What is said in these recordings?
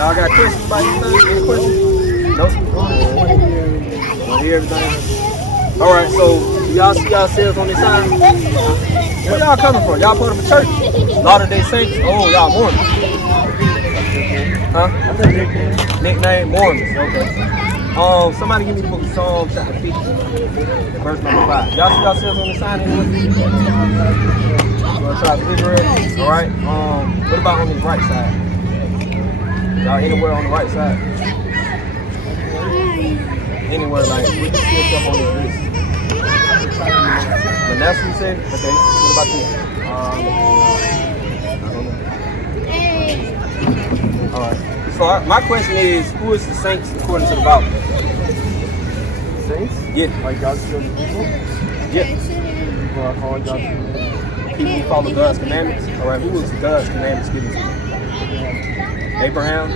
Y'all got questions about anything? Any questions? Nope. Want to hear everything? All right, so y'all see yourselves on this side? Where y'all coming from? Y'all part of a church? Latter-day Saints? Oh, y'all Mormons. Huh? Nickname Mormons. Okay. Somebody give me the book of Psalms chapter 50, verse number 5. Y'all see yourselves on the sign anyway? Tribe of Israel. All right. What about on the right side? Y'all anywhere on the right side? Anywhere, like we can see stuff on this list. Vanessa, you said? Okay. What about you? I don't know. All right. So my question is, who is the saints according to the Bible? Saints? Yeah. Like God's chosen people? Yeah. People are called God's people. People who follow God's commandments. All right. Who was God's commandments given to? Abraham.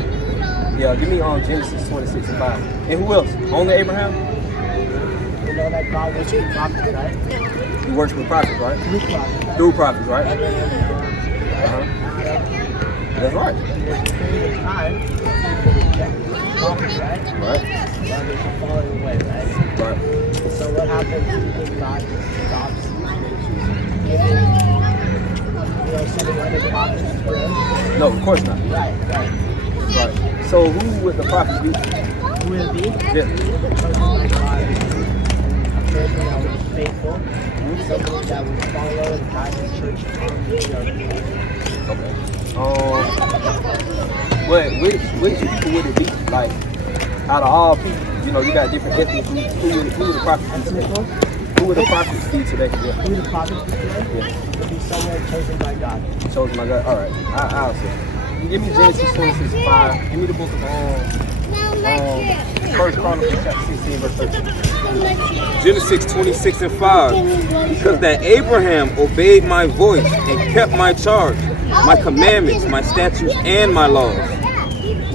Yeah. Give me Genesis 26 and 5. And who else? Only Abraham? You know that God works with prophets, right? He works with prophets, right? Through prophets, right? That's right. Time, prophets, right? Right. But they're falling away, right? Right. So what happens if God stops giving, sending other prophets to them? No, of course not. Right. Right. So who would the prophets be? Who will be? Yeah. A person like God, a person that was faithful, someone that would follow and guide the church on the journey. Okay. But which people would it be? Like, out of all people, you got different ethnic groups. Who would the prophets be today? Who would the prophets be today? Yeah. Who would the prophets be today? Yeah. Would be someone chosen by God. Chosen by God. All right. I'll say. Give me Genesis 26 and 5. Give me the book of First Chronicles chapter 16 verse 13. Genesis 26 and 5. Because that Abraham obeyed my voice and kept my charge, my commandments, my statutes, and my laws.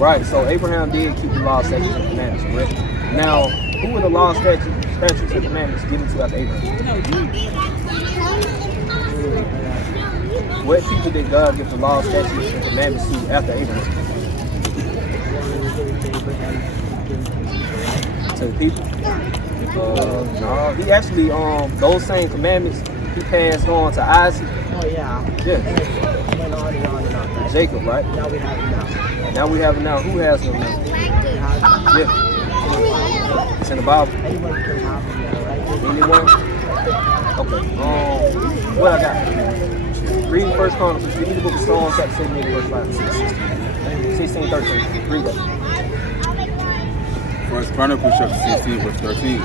Right, so Abraham did keep the law, statutes, and commandments, correct? Now, who were the law, statutes, and commandments given to after Abraham? What people did God give the law, statutes, and commandments to after Abraham? To the people? No, he actually, those same commandments, he passed on to Isaac. Oh, yeah. Yeah. And it went on and on and on, right? Jacob, right? Now we have it now. Now we have it now. Who has them now? Yeah. It's in the Bible. Anyone can have it now, right? Anyone? Okay. What I got? Read First Chronicles. Read the book of Psalms, chapter 78, verse 5 and 16, 13. Read that. First Chronicles chapter 16, verse 13.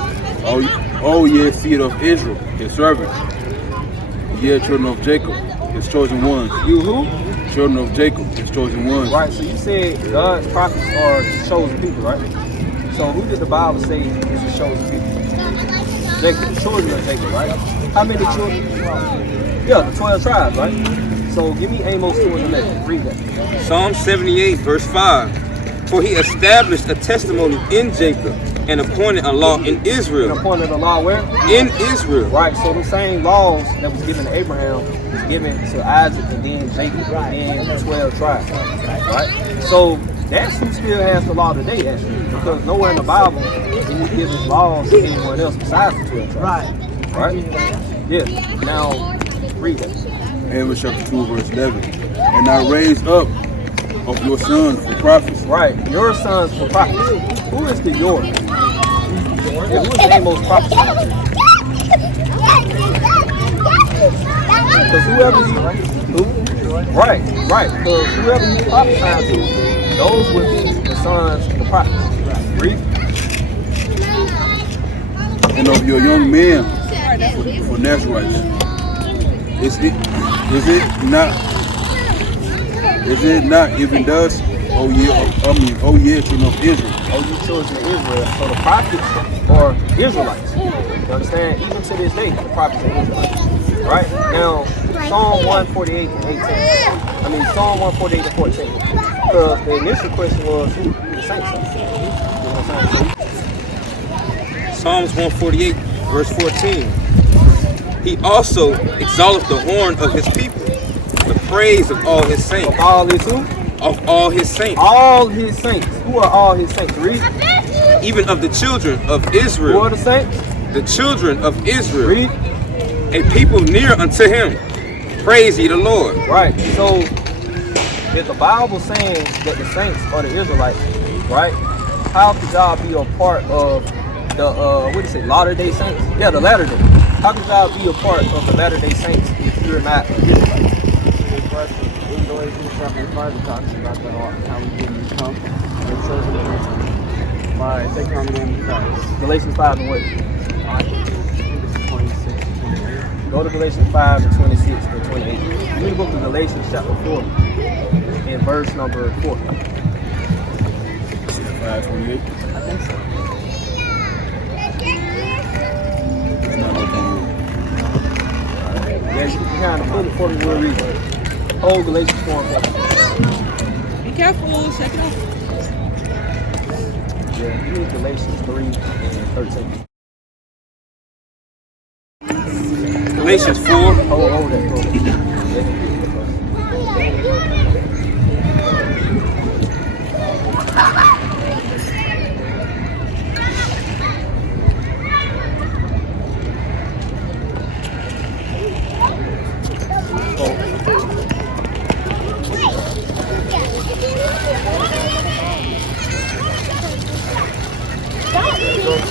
Oh, ye seed of Israel, his servants. Ye children of Jacob, his chosen ones. You who? Children of Jacob, his chosen ones. Right, so you said God's prophets are his chosen people, right? So who did the Bible say is his chosen people? Jacob, the children of Jacob, right? How many children? Yeah, the 12 tribes, right? So give me Amos 2 and 11. Read that. Psalm 78 verse 5. For he established a testimony in Jacob and appointed a law in Israel. And appointed a law where? In Israel. Right, so the same laws that was given to Abraham was given to Isaac and then Jacob and then the 12 tribes. Right? So that's who still has the law today, actually. Because nowhere in the Bible did he give his laws to anyone else besides the 12 tribes. Right? Yeah. Now, read that. Amos chapter 2, verse 11. And I raised up of your sons for prophets. Right, your sons for prophets. Who is the yours? Yeah, who is Amos prophesying to? Because whoever he, right. Because whoever he prophesying to, those would be the sons of the prophets. Read. And of your young men for Nazarites. Is it not even thus, O ye children of Israel? Oh, you children of Israel. So the prophets are Israelites. You understand? Even to this day, the prophets are Israelites. Right? Now, Psalm 148 and 18. Psalm 148 and 14. Because the initial question was who the saints are. You know what I'm saying? Psalms 148 verse 14. He also exalteth the horn of his people, the praise of all his saints. Of all his who? of all his saints. All his saints. Who are all his saints? Read. Even of the children of Who Israel. are the saints? The children of Israel. Read. A people near unto him. Praise ye the Lord. Right. So, if the Bible saying that the saints are the Israelites, right? How could y'all be a part of the what do you say, Latter-day Saints? Yeah, the Latter-day. How could y'all be a part of the Latter-day Saints if you're not Israelites? Good question. In Galatians chapter 5, it talks about how we didn't become the chosen people by taking on the name of Christ. Galatians 5 and what? I think it's 26 to 28. Go to Galatians 5 and 26 to 28. You need to go to Galatians chapter 4 and verse number 4. 5:28. I think so. It's not okay. Yeah, you can kind of pull it for me. We'll read it. Whole Galatians 4 and 4. Be careful, check it out. Yeah, you need Galatians 3 and 13. Galatians 4. Hold that.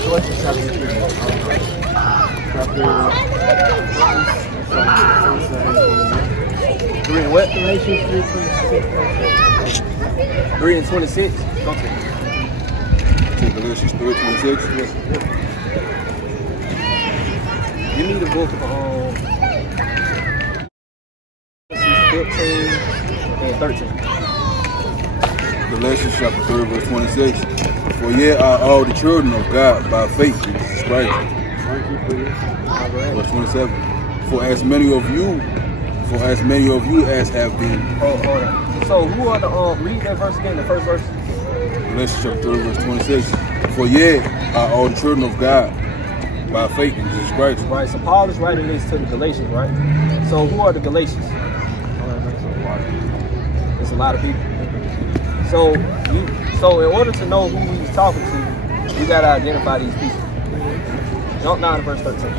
Galatians chapter 3. Three and what? Galatians 3:26. 3 and 26? Okay. Galatians 3:26. You need a book of 15 and 13. Galatians chapter 3, verse 26. For ye are all the children of God by faith in Jesus Christ. Verse 27. For as many of you as have been. Hold on. So who are the read that verse again, the first verse? Galatians chapter 3, verse 26. For ye are all the children of God by faith in Jesus Christ. Right, so Paul is writing this to the Galatians, right? So who are the Galatians? It's a lot of people. So in order to know who he's talking to, you gotta identify these people. Jump down to verse 13.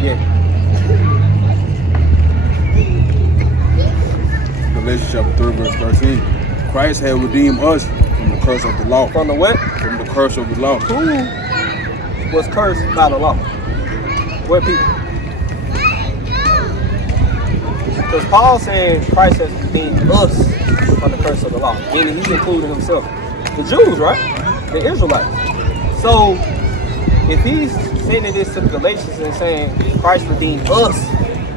Yeah. Galatians chapter 3, verse 13. Christ had redeemed us from the curse of the law. From the what? From the curse of the law. Who was cursed by the law? What people? Because Paul said Christ has redeemed us from the curse of the law, meaning he's including himself. The Jews, right? The Israelites. So if he's sending this to the Galatians and saying Christ redeemed us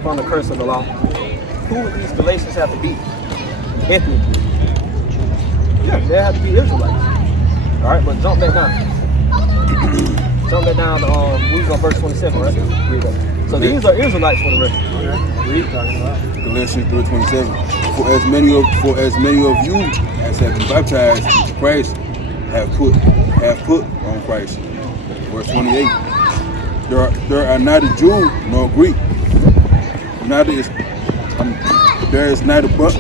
from the curse of the law, who would these Galatians have to be? Ethnically. Yeah, they have to be Israelites. Alright, but jump back down. Jump back down to we was on verse 27, right? Read that. So these are Israelites for the rest. Read. Galatians 3:27. For as many of you as have been baptized into Christ have put on Christ. Verse 28. There are neither Jew nor Greek. There is neither bond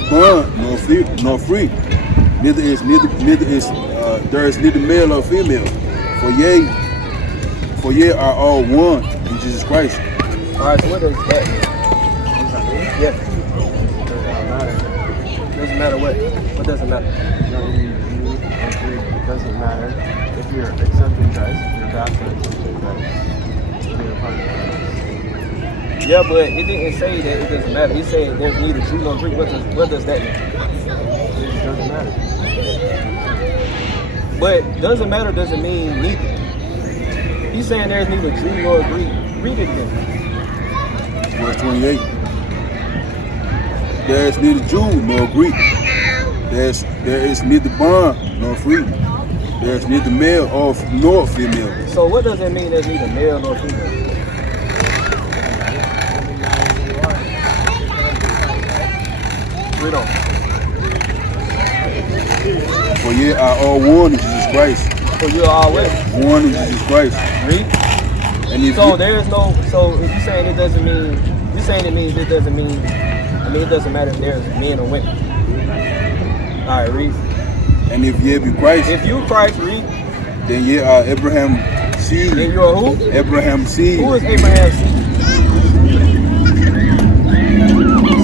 nor free. There is neither male or female. For ye are all one in Jesus Christ. Alright, so what does that mean? Yeah. Doesn't matter what? What doesn't matter? It doesn't matter if you're accepting Christ, if you're baptized into Christ, you're a part of Christ. Yeah, but it didn't say that it doesn't matter. He said there's neither Jew nor Greek. What does that mean? It doesn't matter. But doesn't matter doesn't mean neither. He's saying there's neither Jew nor Greek. Read it again. Verse 28. There is neither Jew nor Greek. There is neither bond nor free. There is neither male nor female. So what does it mean there's neither male nor female? Read on. For ye are all one in Jesus Christ. So you're all what? One in Jesus Christ. Read. And if So there is no. So if you're saying it doesn't mean, you're saying it means it doesn't mean I mean, it doesn't matter if there's men or women. All right, read. And if ye be Christ, If you Christ, read. then ye are Abraham's seed. Then you're who? Abraham's seed. Who is Abraham's seed?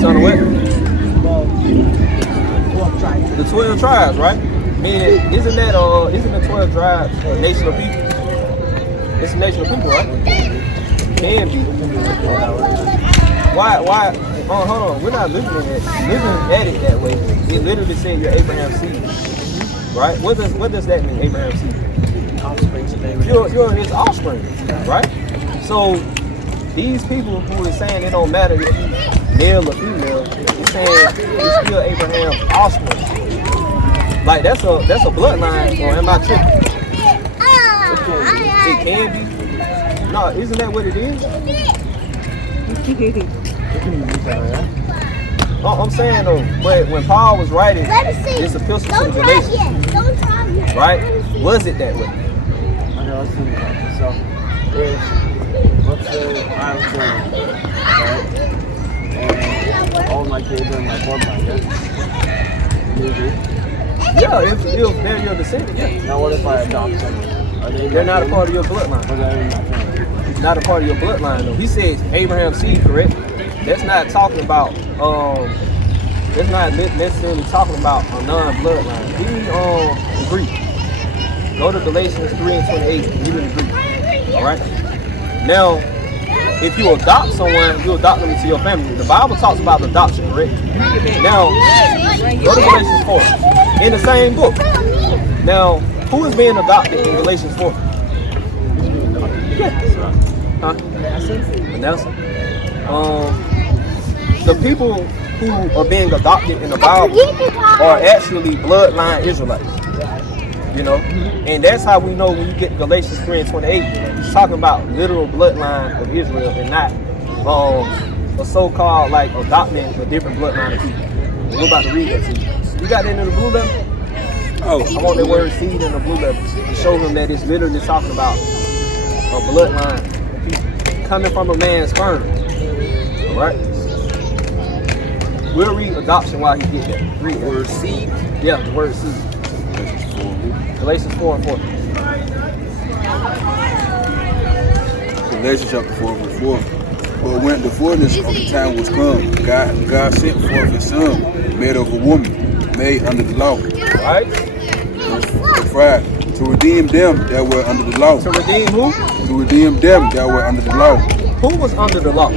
Son of what? The 12 tribes, right? Meaning, isn't the 12 tribes a nation of people? It's a nation of people, right? Can be. Why? Hold on. We're not living at it that way. It literally said you're Abraham's seed, right? What does that mean, Abraham's seed? Offspring of Abraham. You're his offspring, right? So these people who are saying it don't matter if you male or female, it's saying it's still Abraham's offspring. Like that's a bloodline, or am I tripping? It can be. No, isn't that what it is? I'm saying though, but when Paul was writing this epistle to the Galatians, right? Was it that way? Okay, let's think about this. So, let's say I'm 20, right? And all my kids are in my bloodline, yeah? Maybe. Yeah, if they're your descendant, yeah. Now what if I adopt someone? Are They're not a part of your bloodline. Or they're in my family? It's not a part of your bloodline though. He says Abraham's seed, correct? That's not talking about that's not necessarily talking about a non-bloodline. Read the Greek. Go to Galatians 3:28 and read in the Greek. Alright? Now, if you adopt someone, you adopt them into your family. The Bible talks about adoption, correct? Now, go to Galatians 4. In the same book. Now, who is being adopted in Galatians 4? Huh? Vanessa. The people who are being adopted in the Bible are actually bloodline Israelites. You know? And that's how we know when you get to Galatians 3:28, it's talking about literal bloodline of Israel and not a so-called like adopting a different bloodline of people. We're about to read that to you. You got that in the blue letter? Oh, I want the word seed in the blue letter to show him that it's literally talking about a bloodline of people coming from a man's sperm. Alright? We'll read adoption while he gets that. Read that. Word seed. Yeah, the word seed. Galatians 4:4. Galatians chapter 4:4. But when the fullness of the time was come, God sent forth His Son, made of a woman, made under the law. Right? Verse 5. To redeem them that were under the law. To redeem who? To redeem them that were under the law. Who was under the law?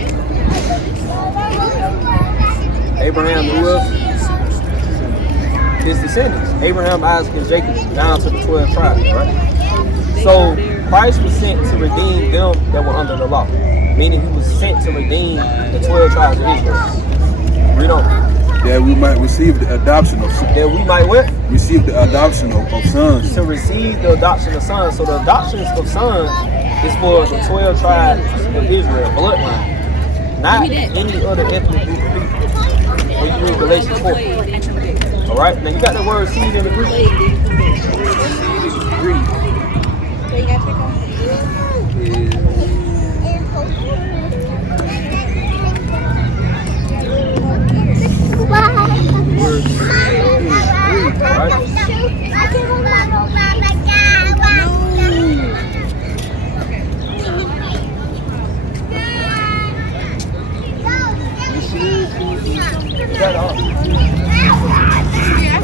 Abraham, who else? His descendants. Abraham, Isaac, and Jacob, down to the 12 tribes, right? So Christ was sent to redeem them that were under the law. Meaning he was sent to redeem the 12 tribes of Israel. Read on. That we might receive the adoption of sons. That we might what? Receive the adoption of sons. To receive the adoption of sons. So the adoption of sons is for the 12 tribes of Israel, bloodline. Not any other ethnic group of people. When you read Galatians 4. Alright? Now you got the word seed in the Greek. Greek. Word seed is Greek, right?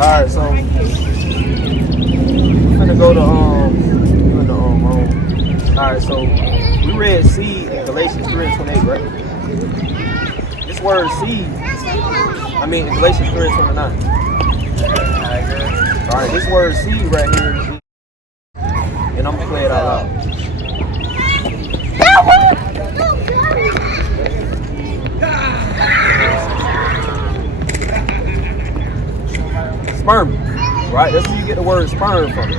Alright, so we're gonna go to alright, so we read seed in Galatians 3:28, right? This word seed, in Galatians 3:29. Alright, this word seed right here, and I'm gonna play it out loud. Sperm, right? That's where you get the word sperm from.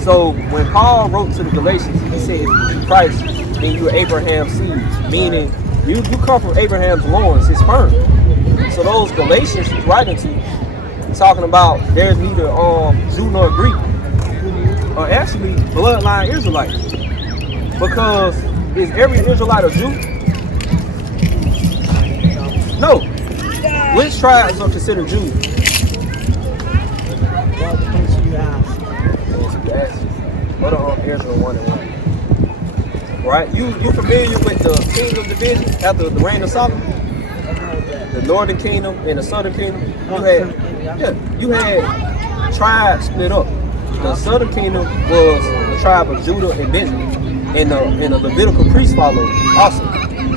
So when Paul wrote to the Galatians, he said, Christ, then you are Abraham's seed, meaning you come from Abraham's loins, his sperm. So those Galatians he's writing to, talking about there's neither Jew nor Greek, or actually bloodline Israelites. Because is every Israelite a Jew? No. Which tribes are considered Jews? Well, depends who you ask. What are Israel 1 and 1? Right? You familiar with the kingdom division after the reign of Solomon? The northern kingdom and the southern kingdom. You had tribes split up. The southern kingdom was the tribe of Judah and Benjamin, and the Levitical priests followed also.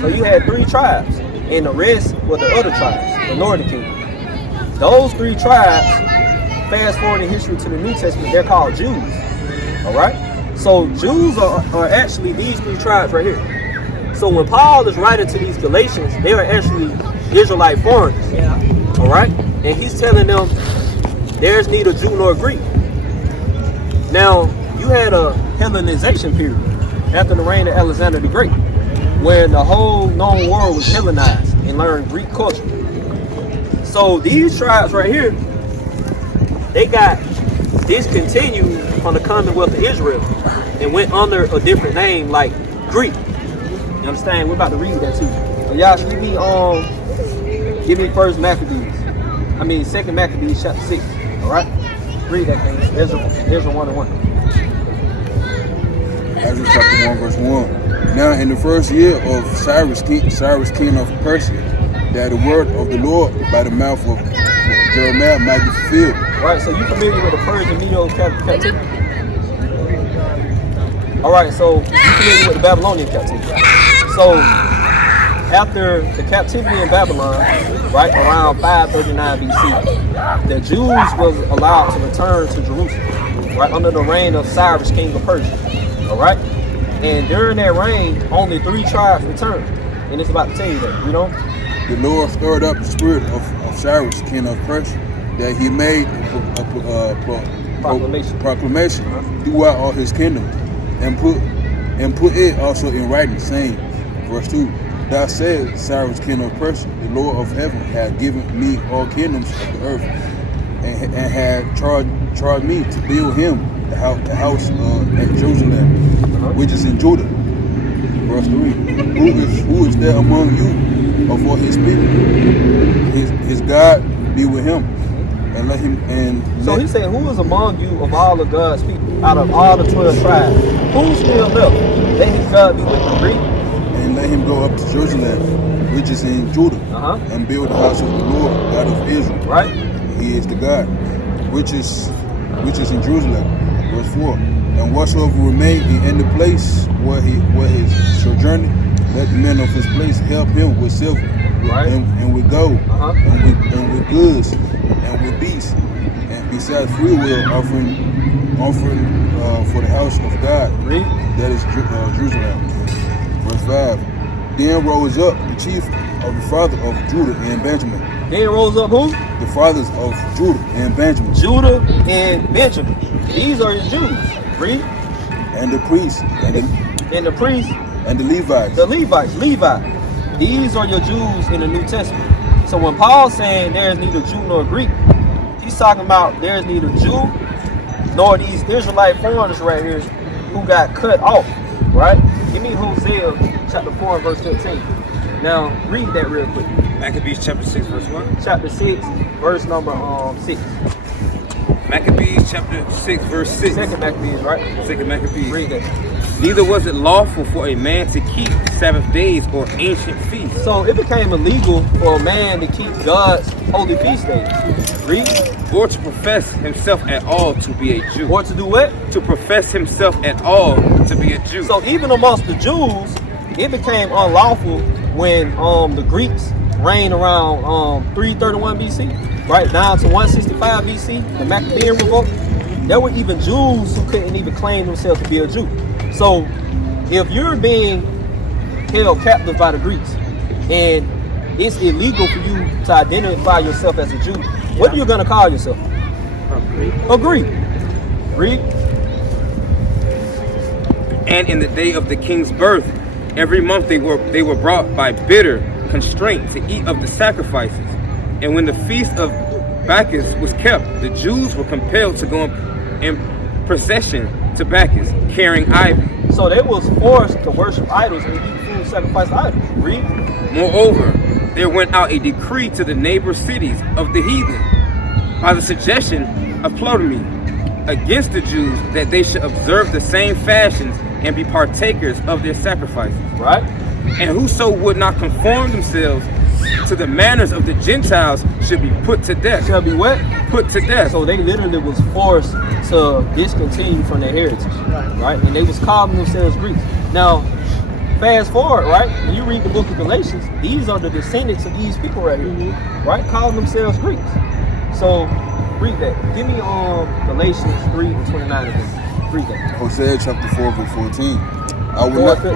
So you had 3 tribes, and the rest were the other tribes, the northern kingdom. Those 3 tribes, fast forward in history to the New Testament, they're called Jews. All right? So Jews are actually these 3 tribes right here. So when Paul is writing to these Galatians, they are actually Israelite foreigners. Yeah. All right? And he's telling them there's neither Jew nor Greek. Now, you had a Hellenization period after the reign of Alexander the Great, where the whole known world was Hellenized and learned Greek culture. So these tribes right here, they got discontinued from the Commonwealth of Israel and went under a different name like Greek. You understand? We're about to read that too. So y'all should give me first Maccabees. Second Maccabees chapter 6. All right? Read that thing. There's a 1 and 1. Ezra chapter 1 verse 1. Now in the first year of Cyrus king of Persia, that the word of the Lord by the mouth of Jeremiah might be fulfilled. Right, so you familiar with the Persian Medo captivity? Alright, so you familiar with the Babylonian captivity. So after the captivity in Babylon, right, around 539 BC, the Jews was allowed to return to Jerusalem, right, under the reign of Cyrus, king of Persia, all right? And during that reign, only 3 tribes returned, and it's about to tell you that, you know? The Lord stirred up the spirit of Cyrus, king of Persia, that he made a proclamation throughout all his kingdom, and put it also in writing, saying, verse 2, Thou said, Cyrus, king of Persia, the Lord of heaven, had given me all kingdoms of the earth, and had charged me to build him the house at Jerusalem, which is in Judah. Verse 3, Who is there among you of all his people? His God be with him, and let him. So he said, who is among you of all of God's people, out of all the 12 tribes? Who's still left? Let his God be with him. Read. And let him go up to Jerusalem, which is in Judah, and build the house of the Lord, God of Israel. Right. He is the God, which is in Jerusalem. Verse 4. And whatsoever remain in the place where he sojourning, let the men of his place help him with silver, and with gold, and with goods, and with beasts, and besides free will offering for the house of God, that is Jerusalem. Verse 5. Then rose up the chief of the father of Judah and Benjamin. Then rose up who? The fathers of Judah and Benjamin. Judah and Benjamin. These are your Jews. Read. And the priests. And the priests. And the Levites. The Levites. Levi. These are your Jews in the New Testament. So when Paul's saying there is neither Jew nor Greek, he's talking about there is neither Jew nor these Israelite foreigners right here who got cut off. Right? Give me Hosea chapter 4 verse 15. Now read that real quick. Maccabees chapter 6 verse 1. Chapter 6 verse number 6. Maccabees chapter 6 verse 6. Second Maccabees, right? Second Maccabees. Read that. Neither was it lawful for a man to keep Sabbath days or ancient feasts. So it became illegal for a man to keep God's holy feast days. Read. Or to profess himself at all to be a Jew. Or to do what? To profess himself at all to be a Jew. So even amongst the Jews, it became unlawful when the Greeks reigned around 331 BC, right down to 165 BC, the Maccabean revolt. There were even Jews who couldn't even claim themselves to be a Jew. So if you're being held captive by the Greeks and it's illegal for you to identify yourself as a Jew, what are you going to call yourself? A Greek. Read. And in the day of the king's birth, every month they were brought by bitter constraint to eat of the sacrifices. And when the feast of Bacchus was kept, the Jews were compelled to go in procession to Bacchus, carrying ivy. So they was forced to worship idols and eat food sacrificed to idols. Read. Moreover, there went out a decree to the neighbor cities of the heathen by the suggestion of Ptolemy against the Jews, that they should observe the same fashions and be partakers of their sacrifices. Right? And whoso would not conform themselves to the manners of the Gentiles should be put to death. Shall be what? Put to death. So they literally was forced to discontinue from their heritage, right? And they was calling themselves Greeks. Now, fast forward, right? When you read the book of Galatians, these are the descendants of these people right here, right? Calling themselves Greeks. So read that. Give me Galatians 3:29 again. Read that. Hosea chapter 4 verse 14. I will 4, not. 15.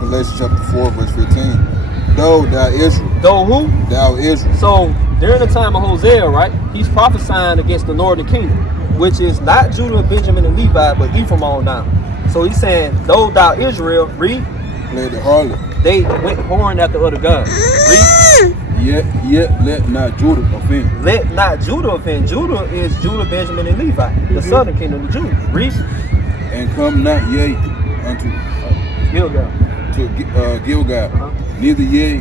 Galatians chapter 4 verse 15. Though thou Israel. Though who? Thou Israel. So during the time of Hosea, right? He's prophesying against the northern kingdom, which is not Judah, Benjamin, and Levi, but Ephraim on down. So he's saying, though thou Israel, read. Played the harlot. They went whoring after other gods. Read. Yet let not Judah offend. Let not Judah offend. Judah is Judah, Benjamin, and Levi, the southern kingdom, the Jews. Read. And come not ye unto Gilgal. to Gilgal. Neither ye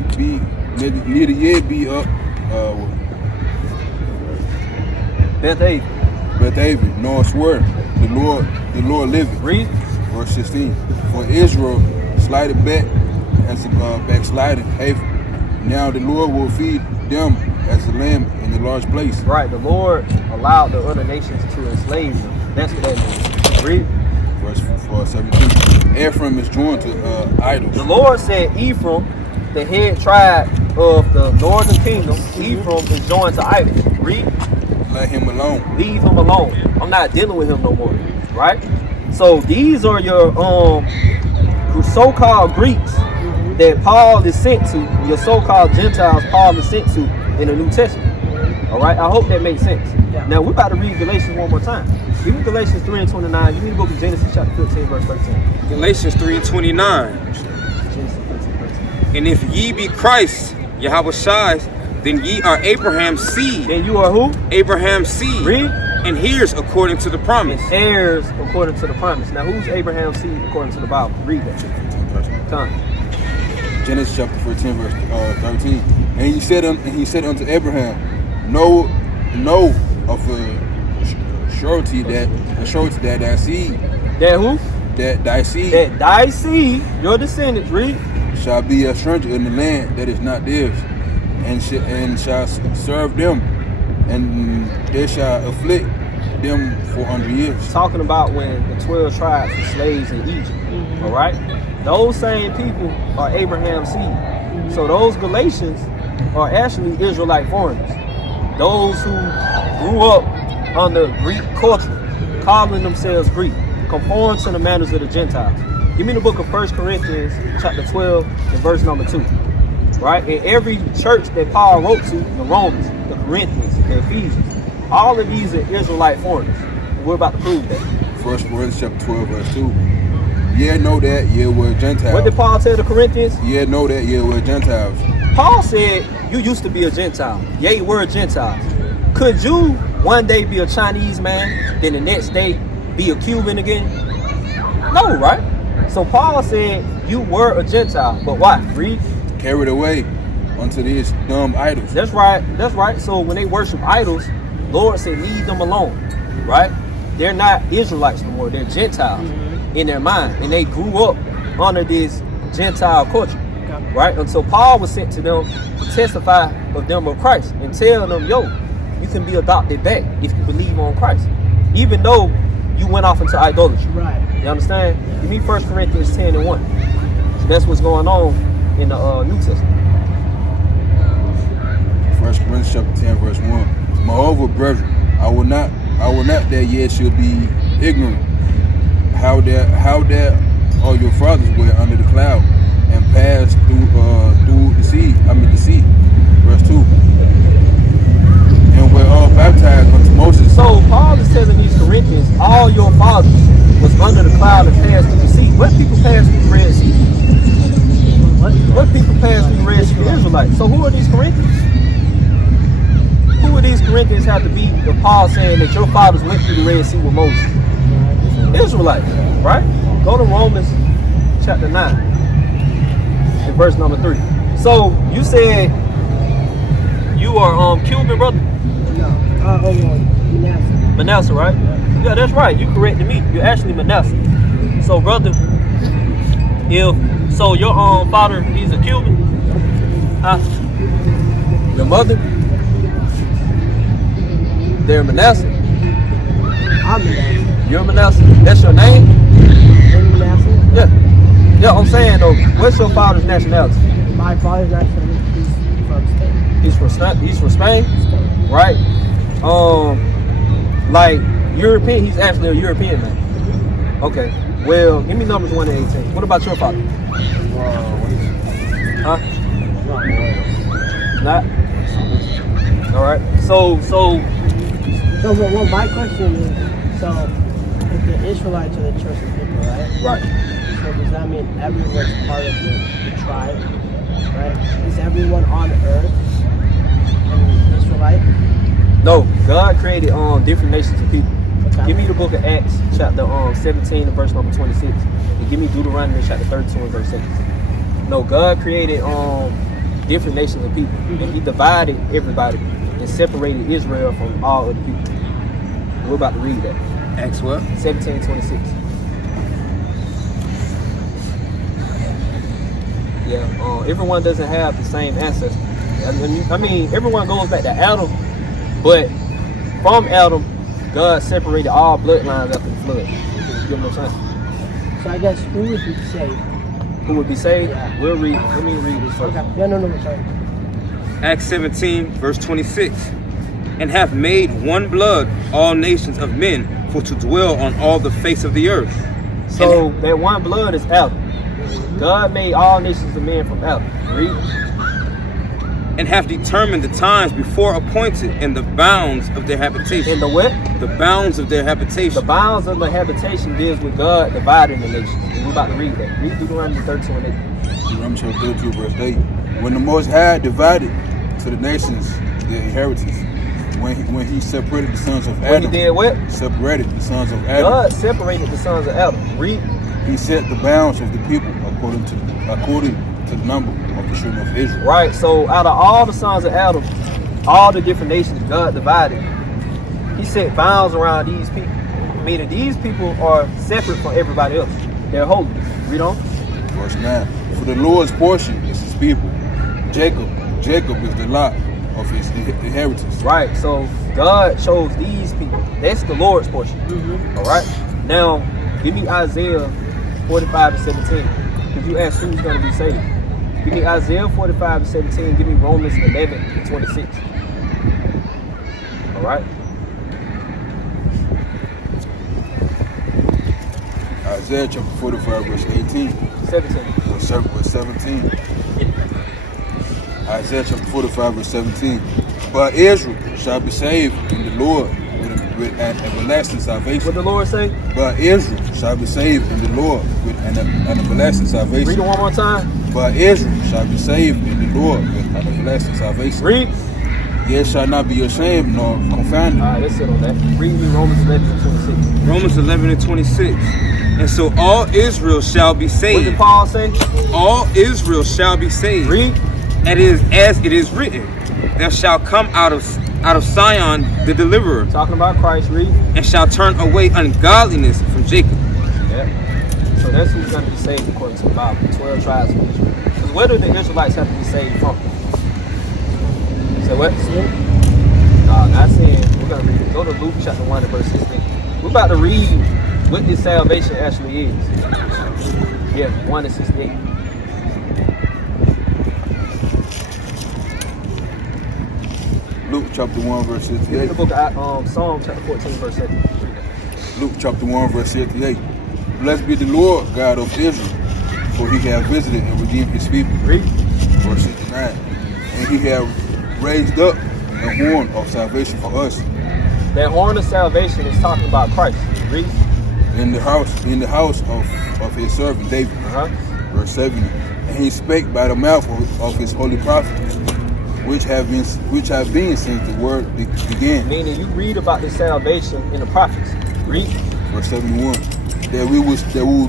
be up Bethaven, nor swear the Lord liveth. Read. Verse 16. For Israel slided back as a backsliding haven. Now the Lord will feed them as a lamb in a large place. Right. The Lord allowed the other nations to enslave them. That's what that means. Read. Verse 17. Ephraim is joined to idols. The Lord said Ephraim, the head tribe of the northern kingdom, Ephraim is joined to idols. Read. Let him alone. Leave him alone. I'm not dealing with him no more. Right? So these are your so-called Greeks that Paul is sent to, your so-called Gentiles Paul is sent to in the New Testament. All right? I hope that makes sense. Yeah. Now we're about to read Galatians one more time. Give me Galatians 3:29. You need to go to Genesis chapter 15, verse 13. Galatians 3:29. And if ye be Christ, Yahweh Shai's, then ye are Abraham's seed. Then you are who? Abraham's seed. Read. And heirs according to the promise. And heirs according to the promise. Now who's Abraham's seed according to the Bible? Read that. Come. Genesis chapter 14 verse 13. And he said unto Abraham, Know of a surety that thy seed. That who? That thy seed. That thy seed, your descendants, read. Shall be a stranger in the land that is not theirs, and shall serve them, and they shall afflict them 400 years. Talking about when the 12 tribes were slaves in Egypt. All right, those same people are Abraham's seed. So those Galatians are actually Israelite foreigners. Those who grew up under Greek culture, calling themselves Greek, conform to the manners of the Gentiles. Give me the book of 1 Corinthians chapter 12 and verse number 2. Right? In every church that Paul wrote to, the Romans, the Corinthians, the Ephesians, all of these are Israelite foreigners. And we're about to prove that. 1 Corinthians chapter 12 verse 2. Ye know that ye were Gentiles. What did Paul tell the Corinthians? Ye know that ye were Gentiles. Paul said, you used to be a Gentile. Ye were Gentiles. Could you one day be a Chinese man, then the next day be a Cuban again? No, right? So Paul said you were a Gentile, but why? Read. Carried away unto these dumb idols. That's right. That's right. So when they worship idols, Lord said leave them alone. Right? They're not Israelites no more. They're Gentiles in their mind, and they grew up under this Gentile culture. Right? And so Paul was sent to them to testify of them of Christ and tell them, yo, you can be adopted back if you believe on Christ, even though you went off into idolatry. Right. You understand? Give me 1 Corinthians 10 and 1. So that's what's going on in the New Testament. 1 Corinthians chapter 10 verse 1. Moreover, brethren, I will not that ye should be ignorant how that all your fathers were under the cloud and passed through the sea. Verse 2. And we're all baptized unto Moses. So Paul is telling these Corinthians, all your fathers was under the cloud and passed through the sea. What people passed through the Red Sea? What people passed through the Red Sea? The Israelites. So who are these Corinthians? Who would these Corinthians have to be if Paul saying that your fathers went through the Red Sea with Moses? Israelites, right? Go to Romans chapter 9. verse number 3. So you said you are Cuban, brother? No. Manasseh. Manasseh, right? Yeah, that's right. You corrected me. You're actually Manasseh. So, brother, if so, your father, he's a Cuban. Huh? Your mother, they're Manasseh. I'm Manasseh. You're Manasseh. That's your name? I'm Manasseh. Yeah. Yeah, I'm saying though, what's your father's nationality? My father's nationality is from Spain. He's from Spain, Spain. right? Like European. He's actually a European man. Okay. Well, give me numbers 1 to 18. What about your father? Huh? Not. All right. So well, my question is, so if the Israelites are the chosen people, right? Right. So does that mean everyone's part of the tribe, right? Is everyone on earth an Israelite? No, God created different nations of people. Okay. Give me the book of Acts, chapter 17, and verse number 26, and give me Deuteronomy chapter 32 and verse 6. No, God created different nations of people, and He divided everybody and separated Israel from all other people. And we're about to read that. Acts what? 17:26. Yeah, everyone doesn't have the same ancestors. I mean, everyone goes back to Adam, but from Adam, God separated all bloodlines after the flood. You know what I'm saying? So I guess who would be saved? Who would be saved? Yeah. We'll read. Let me read this first. Okay. Yeah, no, sorry. Acts 17, verse 26. And have made one blood all nations of men for to dwell on all the face of the earth. So that one blood is Adam. God made all nations of men from Adam. Read. And have determined the times before appointed and the bounds of their habitation. And the what? The bounds of their habitation. The bounds of the habitation deals with God dividing the nations. And we're about to read that. Read Deuteronomy 32 and 8. Deuteronomy chapter 32, verse 8. When the Most High divided to the nations their inheritance, when he separated the sons of Adam. When he did what? Separated the sons of Adam. God separated the sons of Adam. Read. He set the bounds of the people according to the number of the children of Israel. Right. So out of all the sons of Adam, all the different nations God divided, He set bounds around these people. Meaning these people are separate from everybody else. They're holy. Read on. Verse 9. For the Lord's portion is His people. Jacob is the lot of His inheritance. Right. So God chose these people. That's the Lord's portion. All right. Now, give me Isaiah 45 and 17. Because you asked who's going to be saved. Give me Isaiah 45 and 17. Give me Romans 11 and 26. All right. Isaiah chapter 45, verse 18. 17. Verse 17. Isaiah chapter 45, verse 17. But Israel shall be saved in the Lord with an everlasting salvation. What the Lord say? But Israel shall be saved in the Lord with an everlasting salvation. Read it one more time. But Israel shall be saved in the Lord with an everlasting salvation. Read. Yet shall not be ashamed nor confounded. All right, let's sit on that. Read me Romans 11 and 26. Romans 11 and 26. And so all Israel shall be saved. What did Paul say? All Israel shall be saved. Read. And it is as it is written, there shall come out of Zion the deliverer, Talking about Christ. Read. and shall turn away ungodliness from Jacob. Yeah. So that's who's going to be saved according to the Bible. 12 tribes of Israel. Because where do the Israelites have to be saved from? Say what? Sin? No, not sin. We're going to read it. Go to Luke chapter 1 and verse 16. We're about to read what this salvation actually is. Yeah, 1 and 68. Luke chapter 1, verse Give me 58. the book of Psalm chapter 14, verse 7. Luke chapter 1, verse 58. Blessed be the Lord God of Israel, for He hath visited and redeemed His people. Read. Verse 69. And He hath raised up the horn of salvation for us That horn of salvation is talking about Christ. Read. in the house of His servant David. Verse 70. And He spake by the mouth of His holy prophets, which have been since the word began. Meaning you read about this salvation in the prophets. Read. Verse 71. that we would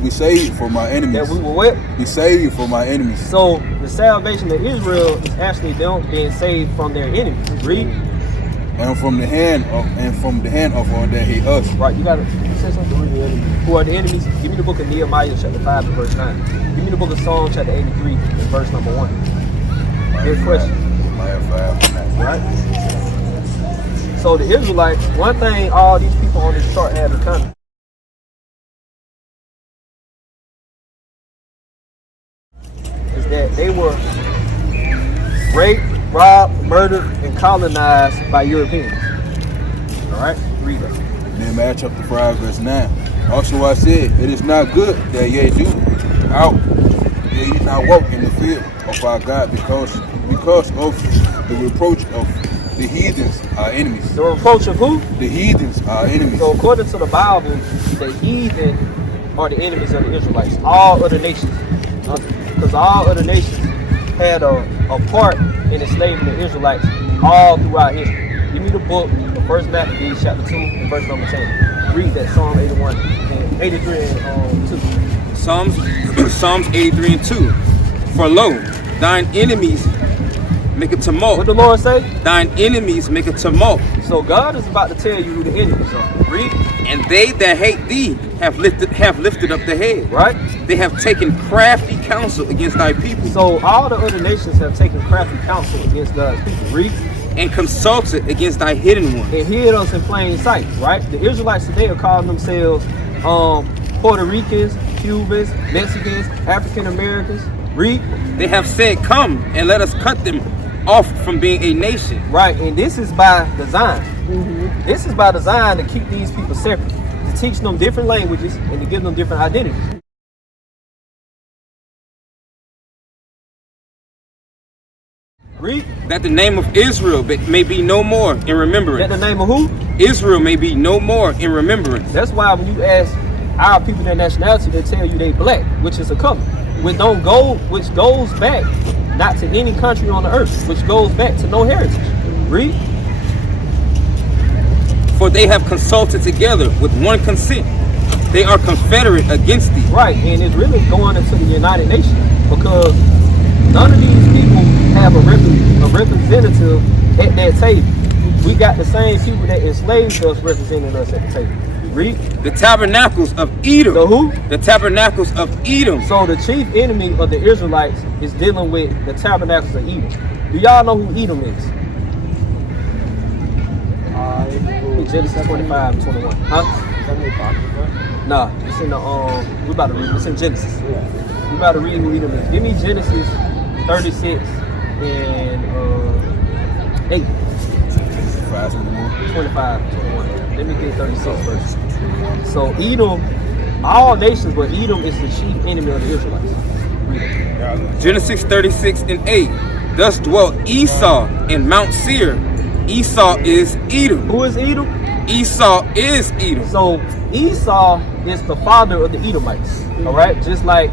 be saved from our enemies. That we will what? Be saved from our enemies. So the salvation of Israel is actually them being saved from their enemies. Read. And from the hand of all that hate us. Right, you gotta say something. Who are the enemies? Give me the book of Nehemiah chapter 5 and verse 9. Give me the book of Psalm chapter 83 and verse number 1. Good question. Right? So the Israelites, one thing all these people on this chart have in common is that they were raped, robbed, murdered, and colonized by Europeans. Alright? Read that. Nehemiah chapter 5 verse 9. Also I said, it is not good that ye do ye not walk in the field of our God because of the reproach of the heathens, our enemies. The reproach of who? The heathens, our enemies. So according to the Bible, the heathen are the enemies of the Israelites. All other nations. Because all other nations had a part in enslaving the Israelites all throughout history. Give me the book of 1 Maccabees chapter 2 and verse number 10. Read that Psalm 81 and 83 and 2. Psalms 83 and 2. For lo, thine enemies make a tumult. What the Lord say? Thine enemies make a tumult. So God is about to tell you who the enemies are. Read. And they that hate thee have lifted up the head. Right? They have taken crafty counsel against thy people. So all the other nations have taken crafty counsel against God's people. Read. And consulted against thy hidden one. And hid us in plain sight. Right? The Israelites today are calling themselves Puerto Ricans, Cubans, Mexicans, African Americans. Read. They have said, come and let us cut them off from being a nation. Right, and this is by design. This is by design to keep these people separate, to teach them different languages and to give them different identities. Read. That the name of Israel may be no more in remembrance. That the name of who? Israel may be no more in remembrance. That's why when you ask our people their nationality, they tell you they black, which is a color. Which goes back not to any country on the earth, which goes back to no heritage. Read. For they have consulted together with one consent. They are confederate against thee. Right, and it's really going into the United Nations because none of these people have a representative at that table. We got the same people that enslaved us representing us at the table. Read. The tabernacles of Edom. The who? The tabernacles of Edom. So the chief enemy of the Israelites is dealing with the tabernacles of Edom. Do y'all know who Edom is? Genesis 25 and 21. Huh? Nah, it's in the we about to read. It's in Genesis. Yeah. We about to read who Edom is. Give me Genesis 36 and 8. 25, 21. Let me get 36 first. So Edom, all nations, but Edom is the chief enemy of the Israelites. Read it. Genesis 36 and 8. Thus dwelt Esau in Mount Seir. Esau is Edom. Who is Edom? Esau is Edom. So Esau is the father of the Edomites. All right, just like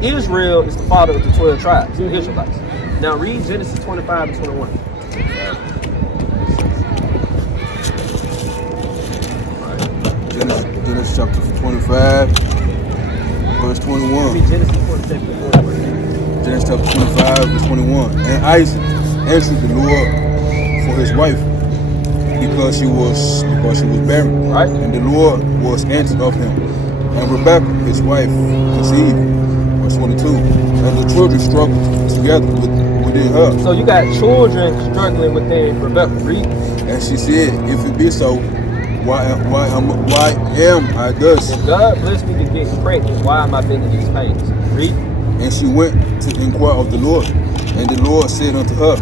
Israel is the father of the 12 tribes, the Israelites. Now read Genesis 25 and 21. Genesis chapter 25, verse 21. Genesis 47 and 41. Genesis chapter 25, verse 21. And Isaac answered the Lord for his wife, because she was barren. Right. And the Lord was answered of him. And Rebekah, his wife, conceived. Verse 22. And the children struggled together within her. So you got children struggling within Rebekah. Read. And she said, if it be so, why am I thus? If God blessed me to get pregnant, why am I feeling these pains? Read. And she went to inquire of the Lord. And the Lord said unto her,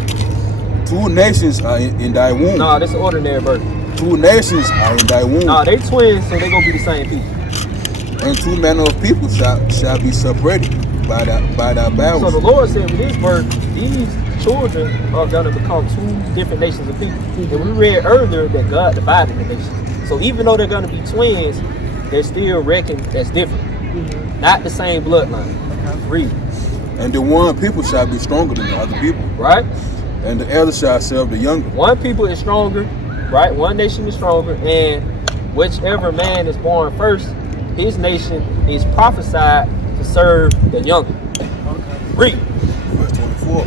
2 nations are in thy womb. Nah, this is ordinary birth. 2 nations are in thy womb. Nah, they twins, so they gonna be the same people. And 2 manner of people shall be separated by thy bowels. So the Lord said with his birth, these children are gonna become 2 different nations of people. And we read earlier that God divided the nations. So even though they're gonna be twins, they're still reckoned as different. Not the same bloodline. Read. And the one people shall be stronger than the other people. Right? And the elder shall serve the younger. One people is stronger, right? One nation is stronger, and whichever man is born first, his nation is prophesied to serve the younger. Read. Verse 24.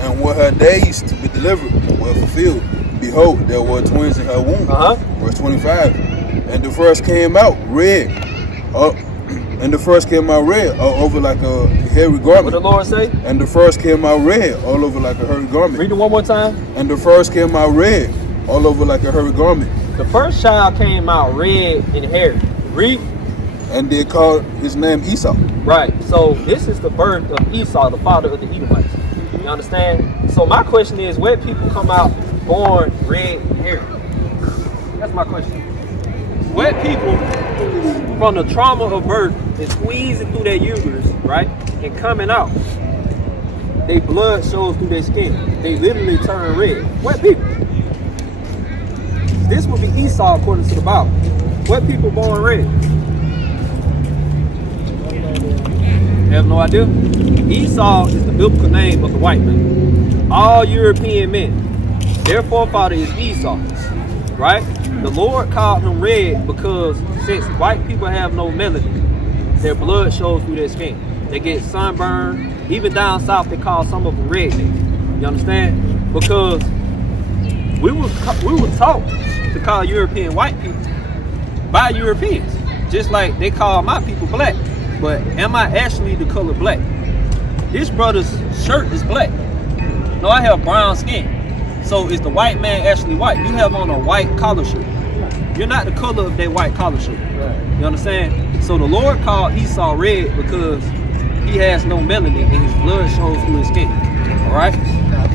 And were her days to be delivered were fulfilled, behold, there were twins in her womb. Verse 25. And the first came out red. Over like a hairy garment. What the Lord say? And the first came out red all over like a hairy garment. Read it one more time. And the first came out red all over like a hairy garment. The first child came out red and hairy. Read. And they called his name Esau. Right. So this is the birth of Esau, the father of the Edomites. You understand? So my question is, where people come out born red and hairy? That's my question. Where people from the trauma of birth is squeezing through their uterus, right, and coming out, their blood shows through their skin. They literally turn red. Where people? This would be Esau according to the Bible. Where people born red? Have no idea? Esau is the biblical name of the white man. All European men, their forefather is Esau, right? The Lord called him red because since white people have no melanin, their blood shows through their skin. They get sunburned. Even down south, they call some of them rednecks. You understand? Because we were taught to call European white people by Europeans, just like they call my people black. But am I actually the color black? This brother's shirt is black. No, I have brown skin. So is the white man actually white? You have on a white collar shirt. You're not the color of that white collar shirt. You understand? So the Lord called Esau red because he has no melanin and his blood shows through his skin. All right?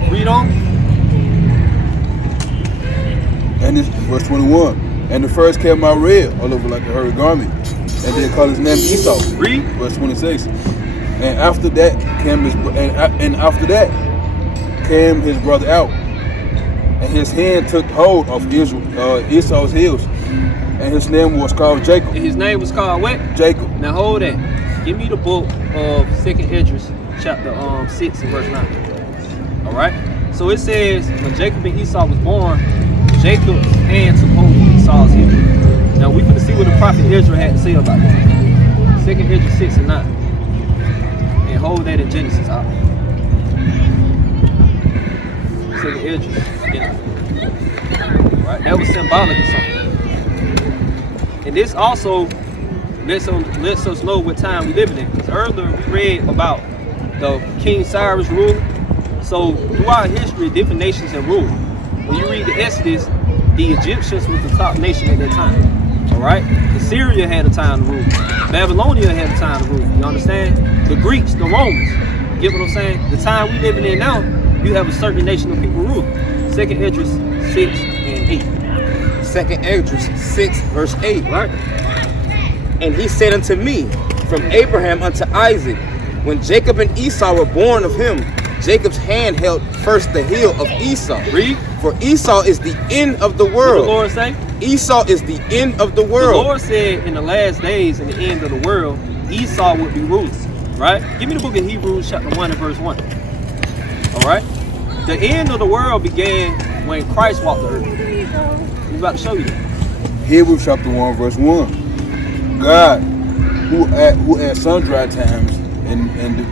Read on. And this verse 21. And the first came out red all over like a hairy garment. And they called his name Esau. Read. Verse 26. And after that came his brother out, and his hand took hold of Esau's heels, and his name was called Jacob. And his name was called what? Jacob. Now hold that. Give me the book of 2nd Esdras, chapter 6 and verse 9. All right. So it says when Jacob and Esau was born, Jacob's hand took hold of Esau's heel. Now we finna see what the prophet Israel had to say about that. 2nd Esdras 6 and 9. And hold that in Genesis out. 2nd Esdras. Yeah. Right? That was symbolic of something. And this also lets us know what time we live in. Because earlier we read about the King Cyrus rule. So throughout history, different nations have ruled. When you read the Exodus, the Egyptians was the top nation at that time. All right, Assyria had a time to rule. Babylonia had a time to rule. You understand? The Greeks, the Romans. You get what I'm saying? The time we living in now, you have a certain nation of people rule. 2nd Esdras 6 and 8. 2nd Esdras 6 verse 8. Right. And he said unto me, from Abraham unto Isaac, when Jacob and Esau were born of him, Jacob's hand held first the heel of Esau. Read. For Esau is the end of the What world. the Lord say? Esau is the end of the world. The Lord said in the last days, in the end of the world, Esau would be ruthless. Right? Give me the book of Hebrews chapter 1 and verse 1. All right? The end of the world began when Christ walked the earth. I'm about to show you that. Hebrews chapter 1 verse 1. God, who at sundry times and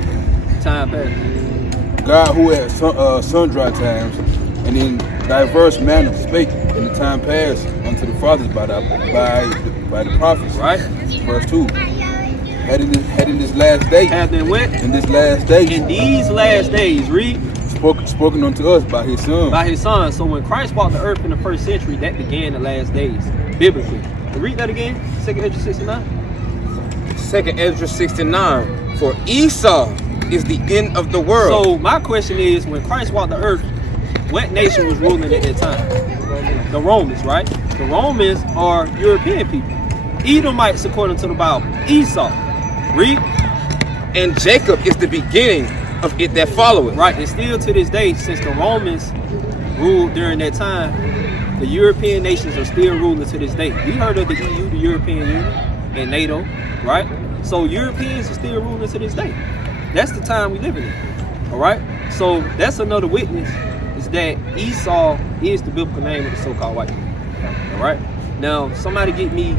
Time passed. God who at sundry times and in diverse manners spake in the time past unto the fathers by the prophets. Right. Verse 2. Had in this last day. Happening what? In this last day. In these last days, read. Spoken unto us by his son. By his son. So when Christ walked the earth in the first century, that began the last days, biblically. Read that again. 2nd Esdras 69. 2nd Esdras 69. For Esau is the end of the world. So my question is, when Christ walked the earth, what nation was ruling at that time? The Romans, right? The Romans are European people. Edomites, according to the Bible. Esau. Read. And Jacob is the beginning of it that followeth. Right, and still to this day, since the Romans ruled during that time, the European nations are still ruling to this day. We heard of the EU, the European Union, and NATO, right? So Europeans are still ruling to this day. That's the time we live in. All right? So that's another witness, is that Esau is the biblical name of the so-called white people. All right? Now, somebody get me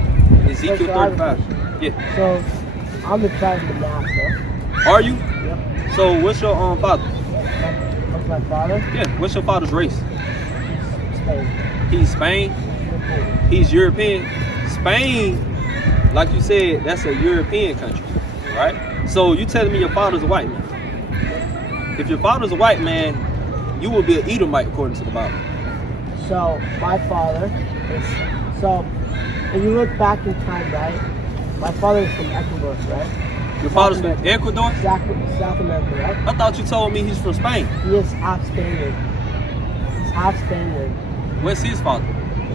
Ezekiel So I have a 35. question. Yeah. So, I'm the tribe of Manasseh. Are you? Yep. So, what's your father? What's my father? Yeah. What's your father's race? Spain. He's Spain. European. He's European. Spain, like you said, that's a European country, right? So, you telling me your father's a white man? If your father's a white man, you will be an Edomite according to the Bible. So, my father is, so, if you look back in time, right? My father is from Ecuador, right? Your father's from Ecuador? South America, right? I thought you told me he's from Spain. He is half Spaniard. He's half Spaniard. Where's his father?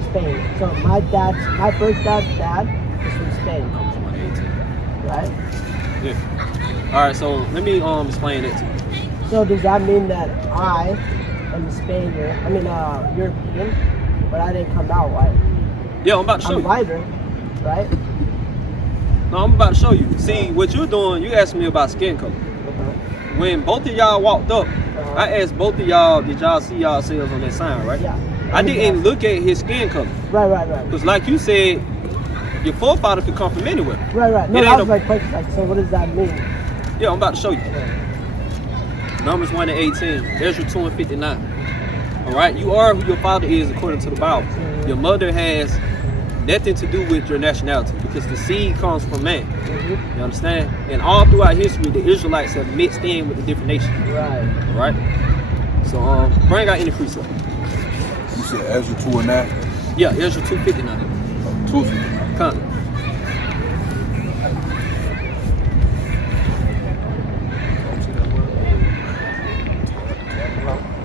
Spain. So my birth dad's dad is from Spain, right? Yeah. All right. So let me explain it to you. So does that mean that I am a Spaniard? I mean, European, but I didn't come out white. Yeah, I'm about to show I'm you. lighter, right? No, I'm about to show you. See, what you're doing, you asked me about skin color. When both of y'all walked up, I asked both of y'all, did y'all see yourselves on that sign, right? Yeah. I didn't look at his skin color. Right. Because like you said, your forefather could come from anywhere. Right. No, It that ain't was my question. Like, so what does that mean? Yeah, I'm about to show you. Numbers 1 and 18, Ezra 2 and 59. All right, you are who your father is according to the Bible. Your mother has nothing to do with your nationality because the seed comes from man. You understand? And all throughout history, the Israelites have mixed in with the different nations. Right. All right. So bring out any precept. You said Ezra 2 and 9? Yeah, Ezra 2:59. 2:59. Come.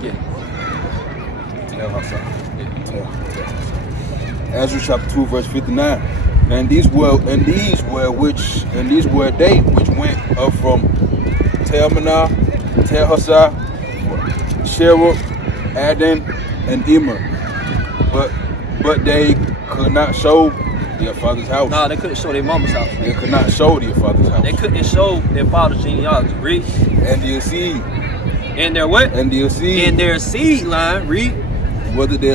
Yeah. Ezra chapter 2 verse 59. And these were they which went up from Talmanah, Telhassah, Sherah, Adin, and Immer. But they could not show their father's house. No, they couldn't show their mama's house. They could not show their father's house. They couldn't show their father's genealogy. Read. And their seed. And their what? And their seed. And their seed line. Read. Whether they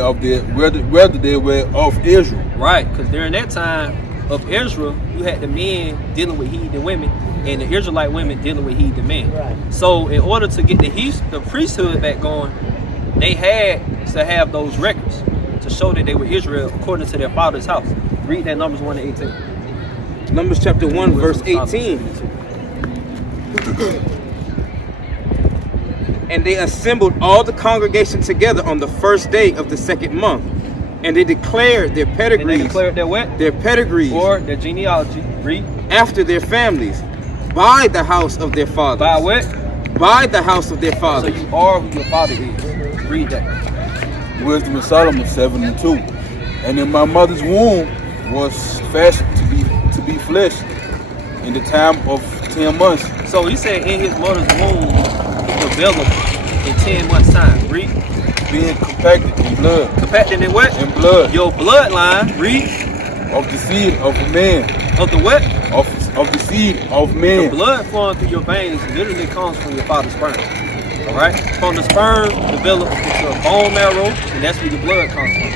were of Israel. Right, because during that time of Israel, you had the men dealing with heathen women and the Israelite women dealing with heathen men. Right. So in order to get the priesthood back going, they had to have those records to show that they were Israel according to their father's house. Read that Numbers 1 and 18. Numbers chapter 1 verse 18. And they assembled all the congregation together on the first day of the second month, and they declared their pedigrees. And they declared their what? Their pedigrees. Or their genealogy. Read. After their families, by the house of their fathers. By what? By the house of their So fathers. you are who your father is. Read that. Wisdom of Solomon 7 and 2. And in my mother's womb was fashioned to be flesh in the time of 10 months. So he said in his mother's womb, he developed in 10 months' time. Read. Being compacted in blood. Compacted in what? In blood. Your bloodline. Read. Of the seed of a man. Of the what? Of the seed of The man. blood flowing through your veins literally comes from your father's sperm. All right? From the sperm develops into a bone marrow, and that's where your blood comes from.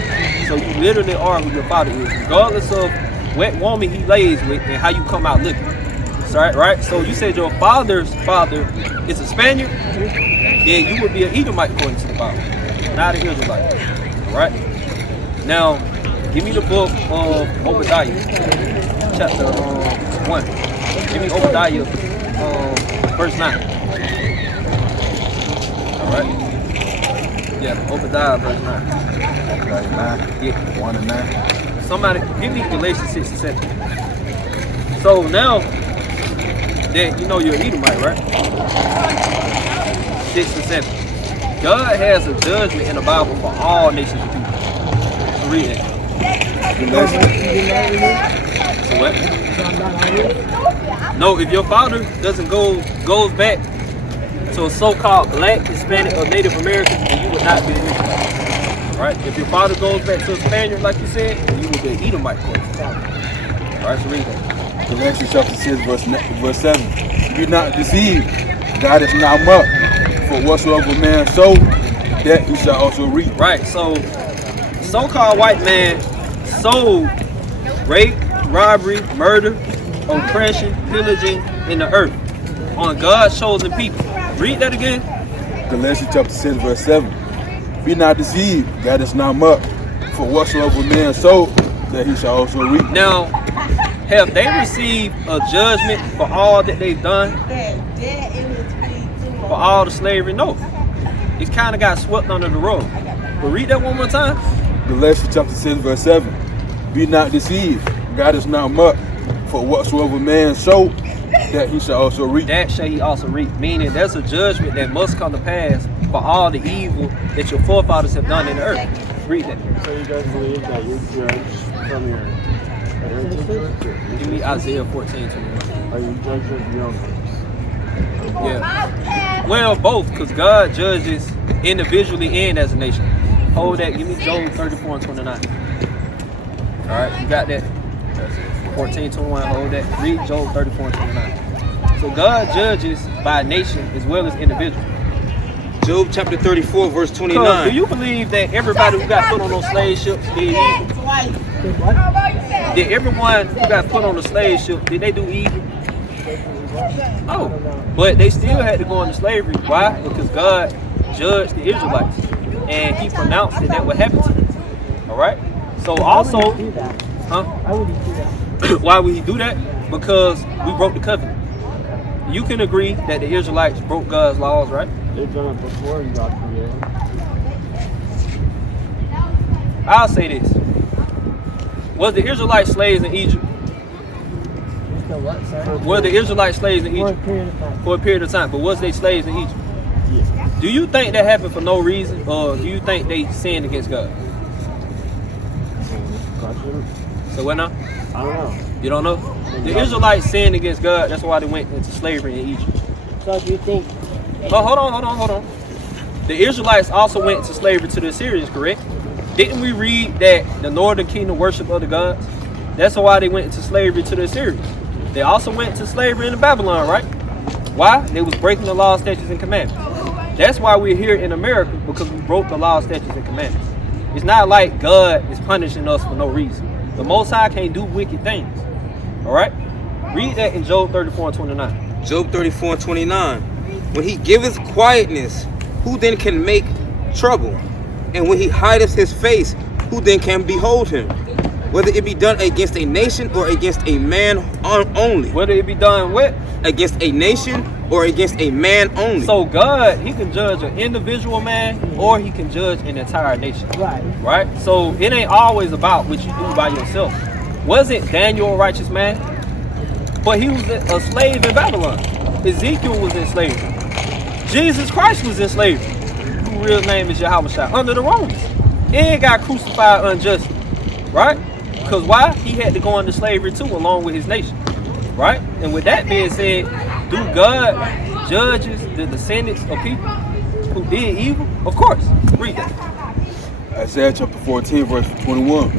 So you literally are who your father is, regardless of what woman he lays with and how you come out looking. Right? So you said your father's father is a Spaniard, then you would be an Edomite according to the Bible, not an Israelite. All right? Now, give me the book of Obadiah, chapter 1. Give me Obadiah, verse 9. All right? Yeah, Obadiah, verse 9. Obadiah 9. Yeah. 1 and 9. Somebody, give me Galatians 6 and 7. So now that you know you're an Edomite, right? 6 and 7. God has a judgment in the Bible for all nations of people. So read it. So what? No, if your father doesn't goes back to a so-called black, Hispanic, or Native American, then you would not be an Israelite. Right? If your father goes back to a Spaniard, like you said, then you would be an Edomite. Alright, so read that. Galatians chapter 6 verse 7. Be not deceived, God is not mocked. For whatsoever man sow, that he shall also reap. Right, so so-called white man sold, rape, robbery, murder, oppression, pillaging in the earth on God's chosen people. Read that again. Galatians chapter 6, verse 7. Be not deceived, God is not mocked. For whatsoever man sowed, that he shall also reap. Now, have they received a judgment for all that they've done? For all the slavery? No. It's kind of got swept under the rug. But read that one more time. Galatians chapter 6, verse 7. Be not deceived, God is not mocked. For whatsoever man sowed, that he shall also reap. That shall he also reap. Meaning there's a judgment that must come to pass for all the evil that your forefathers have done in the earth. Read that. So you guys believe that you're judged from your heritage? Give me Isaiah 14:21. Are you judged of your own works? Yeah. Well, both, because God judges individually and as a nation. Hold that. Give me Job 34:29. All right, you got that. 14:21. Hold that. Read Job 34:29. So God judges by nation as well as individual. Job chapter 34, verse 29. Because do you believe that everybody who got put on those slave ships did evil? Did everyone who got put on the slave ship, did they do evil? Oh, but they still had to go into slavery. Why? Because God judged the Israelites, and He pronounced that would happen to them. All right. So also, huh? Why would He do that? Why would He do that? Because we broke the covenant. You can agree that the Israelites broke God's laws, right? They've done it before God created. I'll say this: was the Israelites slaves in Egypt? What, sorry? Were the Israelites slaves in For a Egypt? period of time. For a period of time. But was they slaves in Egypt? Yeah. Do you think that happened for no reason, or do you think they sinned against God? So what now? I don't know. You don't know? The Israelites sinned against God. That's why they went into slavery in Egypt. So do you think? But hold on. The Israelites also went into slavery to the Assyrians, correct? Didn't we read that the northern kingdom worshiped other gods? That's why they went into slavery to the Assyrians. They also went into slavery in Babylon, right? Why? They was breaking the law, statutes, and commandments. That's why we're here in America, because we broke the law, statutes, and commandments. It's not like God is punishing us for no reason. The Most High can't do wicked things. All right? Read that in Job 34:29. Job 34:29. When he giveth quietness, who then can make trouble? And when he hideth his face, who then can behold him? Whether it be done against a nation or against a man only. Whether it be done with? Against a nation or against a man only. So God, He can judge an individual man, or He can judge an entire nation. Right. Right? So it ain't always about what you do by yourself. Wasn't Daniel a righteous man? But he was a slave in Babylon. Ezekiel was in slavery. Jesus Christ was in slavery. Whose real name is Yahweh under the Romans. And got crucified unjustly. Right? Because why? He had to go into slavery too, along with his nation. Right? And with that being said, do God judges the descendants of people who did evil? Of course. Read that. Isaiah chapter 14, verse 21.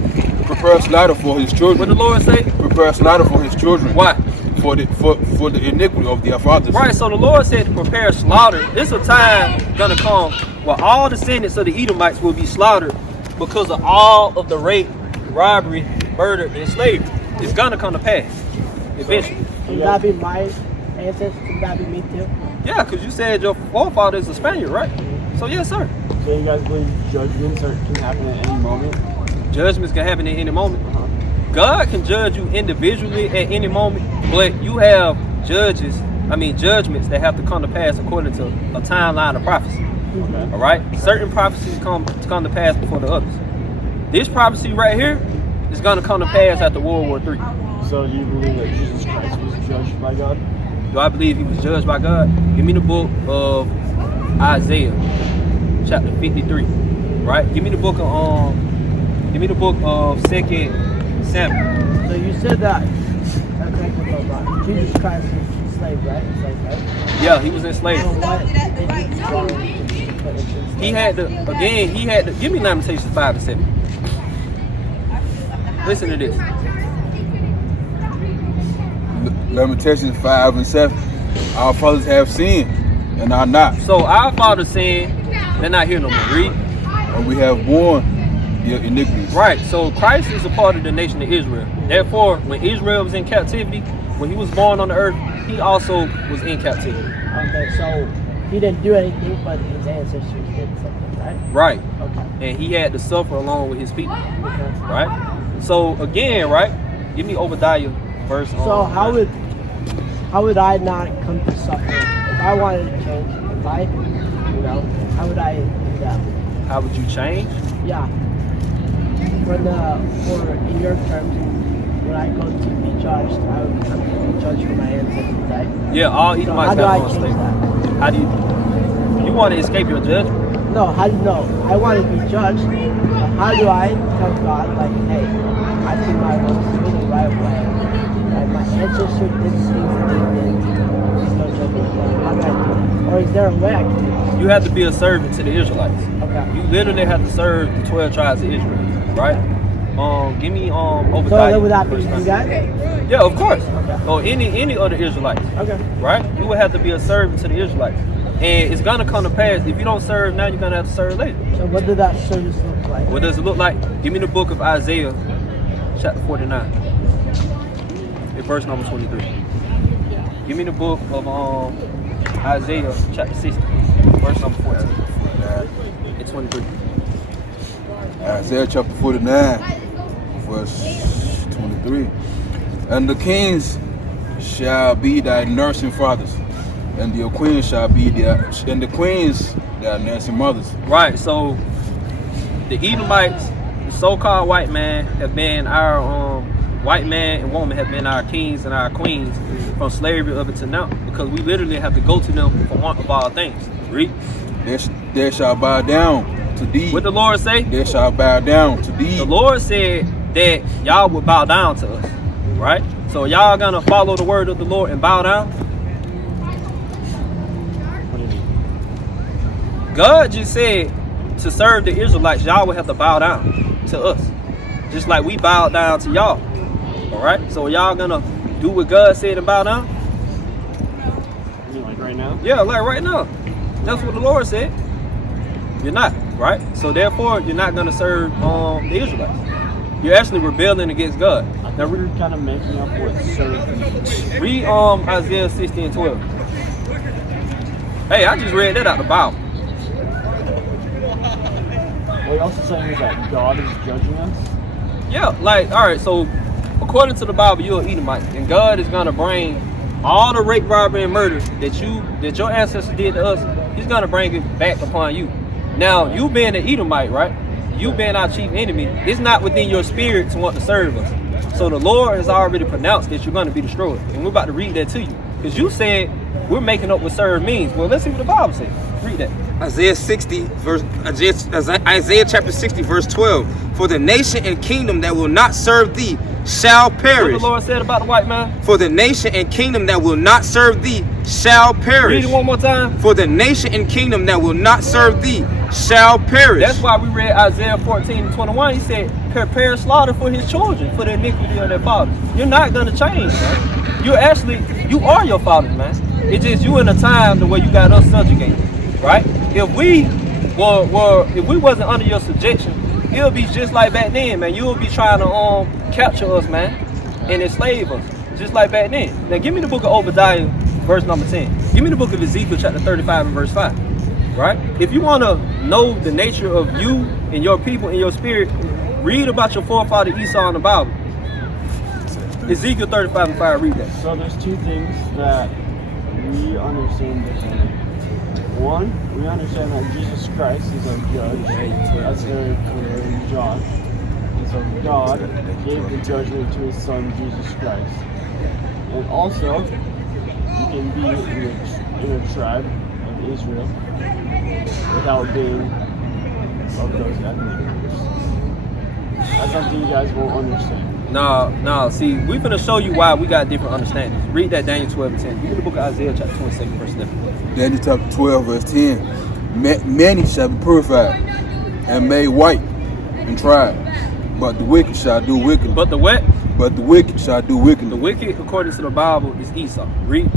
Prepare slaughter for his children. What the Lord say? Prepare slaughter for his children. Why? For the iniquity of their fathers. Right, so the Lord said to prepare slaughter. There's a time gonna come where all descendants of the Edomites will be slaughtered because of all of the rape, robbery, murder, and slavery. It's gonna come to pass eventually. Would that be my ancestors? Would that be me too? Yeah, because you said your forefather is a Spaniard, right? So yes, sir. So you guys believe judgments can happen at any moment? Judgments can happen at any moment. God can judge you individually at any moment, but you have judgments that have to come to pass according to a timeline of prophecy. Okay. All right? Certain prophecies come to pass before the others. This prophecy right here is going to come to pass after World War III. So do you believe that Jesus Christ was judged by God? Do I believe He was judged by God? Give me the book of Isaiah, chapter 53. Right? Give me the book of 2 Samuel. So you said that. Jesus Christ was enslaved, right? Yeah, he was enslaved. So what did he wrong? He had to give me Lamentations 5:7. Listen to this. Lamentations 5:7. Our fathers have sinned and are not. So our fathers sinned, they're not here no more. Read. And we have borne their iniquities. Right. So Christ is a part of the nation of Israel. Therefore, when Israel was in captivity, when he was born on the earth, he also was in captivity. Okay, so he didn't do anything, but his ancestors did something, right? Right. Okay. And he had to suffer along with his people. Okay. Right. So again, right? Give me Obadiah verse. So how would I not come to suffer if I wanted to change? If I, how would I do that? How would you change? Yeah. For in your terms, when I go to be judged, I'm going to be judged for my ancestors, right? Yeah, all So Edomites how do got I on change slavery. that? How do you want to escape your judgment? No, I want to be judged. But how do I tell God, like, hey, I think I was doing the right way. Like, my ancestors did things that they did. Please don't judge me. How do I do that? Or is there a way I can do this? You have to be a servant to the Israelites. Okay. You literally have to serve the 12 tribes of Israel, right? Give me So Obadiah. that would that be verse you 9. guys? Yeah, of course. Okay. Or any other Israelites, Okay. right? You would have to be a servant to the Israelites. And it's gonna come to pass, if you don't serve now, you're gonna have to serve later. So what did that service look like? What does it look like? Give me the book of Isaiah, chapter 49, in verse number 23. Give me the book of Isaiah, chapter 60, verse number 14, and 23. Isaiah chapter 49, verse 23. And the kings shall be thy nursing fathers, and the queens shall be their nursing mothers. Right, so the Edomites, the so-called white man, have been our white man and woman have been our kings and our queens from slavery up until now, because we literally have to go to them for want of all things. Read. They shall bow down to thee. What the Lord say? They shall bow down to thee. The Lord said that y'all would bow down to us, right? So y'all gonna follow the word of the Lord and bow down? God just said to serve the Israelites, y'all would have to bow down to us, just like we bowed down to y'all. All right, so y'all gonna do what God said and bow down? You mean like right now? Yeah, like right now. That's what the Lord said. You're not, right? So therefore, you're not gonna serve the Israelites. You're actually rebelling against God. I think we were kind of making up what serve means. Read Isaiah 60 and 12. Hey, I just read that out the Bible. What you're also saying is that God is judging us? Yeah, like, all right, so according to the Bible, you're an Edomite, and God is gonna bring all the rape, robbery, and murder that your ancestors did to us. He's gonna bring it back upon you. Now, you being an Edomite, right? You being our chief enemy, it's not within your spirit to want to serve us. So the Lord has already pronounced that you're gonna be destroyed, and we're about to read that to you, because you said we're making up what serve means. Well, let's see what the Bible says. Read that. Isaiah chapter 60, verse 12. For the nation and kingdom that will not serve thee shall What perish. the Lord said about the white man? For the nation and kingdom that will not serve thee shall perish. Read it one more time. For the nation and kingdom that will not serve thee shall perish. That's why we read Isaiah 14 and 21. He said, prepare slaughter for his children, for the iniquity of their fathers. You're not going to change, man. You are your fathers, man. It's just you in a time the way you got us subjugated, right? If we wasn't under your subjection, it'll be just like back then, man. You'll be trying to capture us, man, and enslave us, just like back then. Now, give me the book of Obadiah, verse number 10. Give me the book of Ezekiel, chapter 35 and verse 5, right? If you want to know the nature of you and your people and your spirit, read about your forefather Esau in the Bible. Ezekiel 35 and 5, read that. So there's two things that we understand differently. One, we understand that Jesus Christ is our judge. That's very clear in John. And so God gave the judgment to his son, Jesus Christ. And also, you can be in a tribe of Israel without being of those ethnic groups. That's something you guys won't understand. No. See, we're going to show you why we got different understandings. Read that Daniel 12 and 10. Give me the book of Isaiah, chapter 27, verse 11. Daniel chapter 12, verse 10. Many shall be purified and made white and tried, but the wicked shall do wickedly. But the what? But the wicked shall do wickedly. The wicked, according to the Bible, is Esau. Read.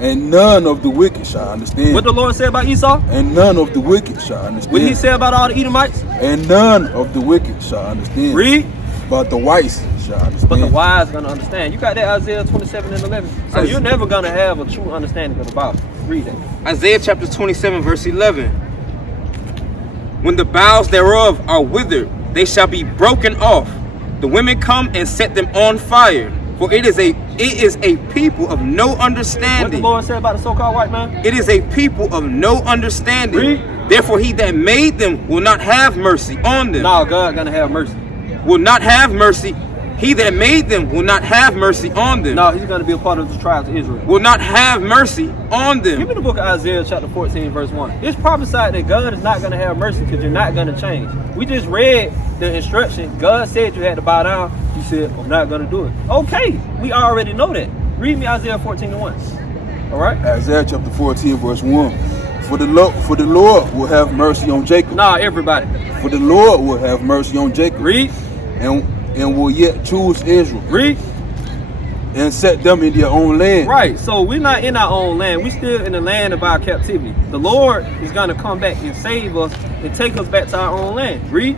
And none of the wicked shall understand. What the Lord said about Esau? And none of the wicked shall understand. What he said about all the Edomites? And none of the wicked shall understand. Read. But the wise shall understand. But the wise are going to understand. You got that Isaiah 27 and 11. So you're never going to have a true understanding of the Bible. Read it. Isaiah chapter 27 verse 11. When the boughs thereof are withered, they shall be broken off. The women come and set them on fire. For it is a people of no understanding. What the Lord said about the so-called white man? It is a people of no understanding. Read. Therefore he that made them will not have mercy on them. No, God going to have mercy. Will not have mercy. He that made them will not have mercy on them. No, he's going to be a part of the tribes of Israel. Will not have mercy on them. Give me the book of Isaiah chapter 14 verse 1. It's prophesied that God is not going to have mercy because you're not going to change. We just read the instruction. God said you had to bow down. You said, I'm not going to do it. Okay, we already know that. Read me Isaiah 14 and 1. All right? Isaiah chapter 14 verse 1. For the Lord will have mercy on Jacob. Nah, everybody. For the Lord will have mercy on Jacob. Read. And will yet choose Israel. Read. And set them in their own land. Right, so we're not in our own land. We're still in the land of our captivity. The Lord is going to come back and save us and take us back to our own land. Read.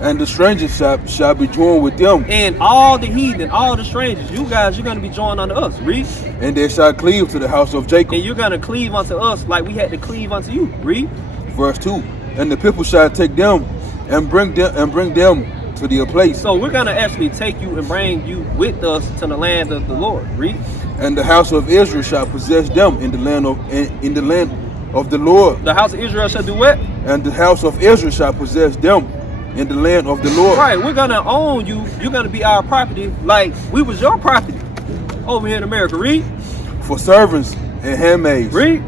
And the strangers shall be joined with them. And all the heathen, all the strangers, you guys, you're going to be joined unto us. Read. And they shall cleave to the house of Jacob. And you're going to cleave unto us like we had to cleave unto you. Read. Verse 2. And the people shall take them and bring them to their place. So we're going to actually take you and bring you with us to the land of the Lord. Read. And the house of Israel shall possess them in the land of the Lord. The house of Israel shall do what? And the house of Israel shall possess them in the land of the Lord. Right, we're going to own you. You're going to be our property like we was your property over here in America. Read. For servants and handmaids. Read.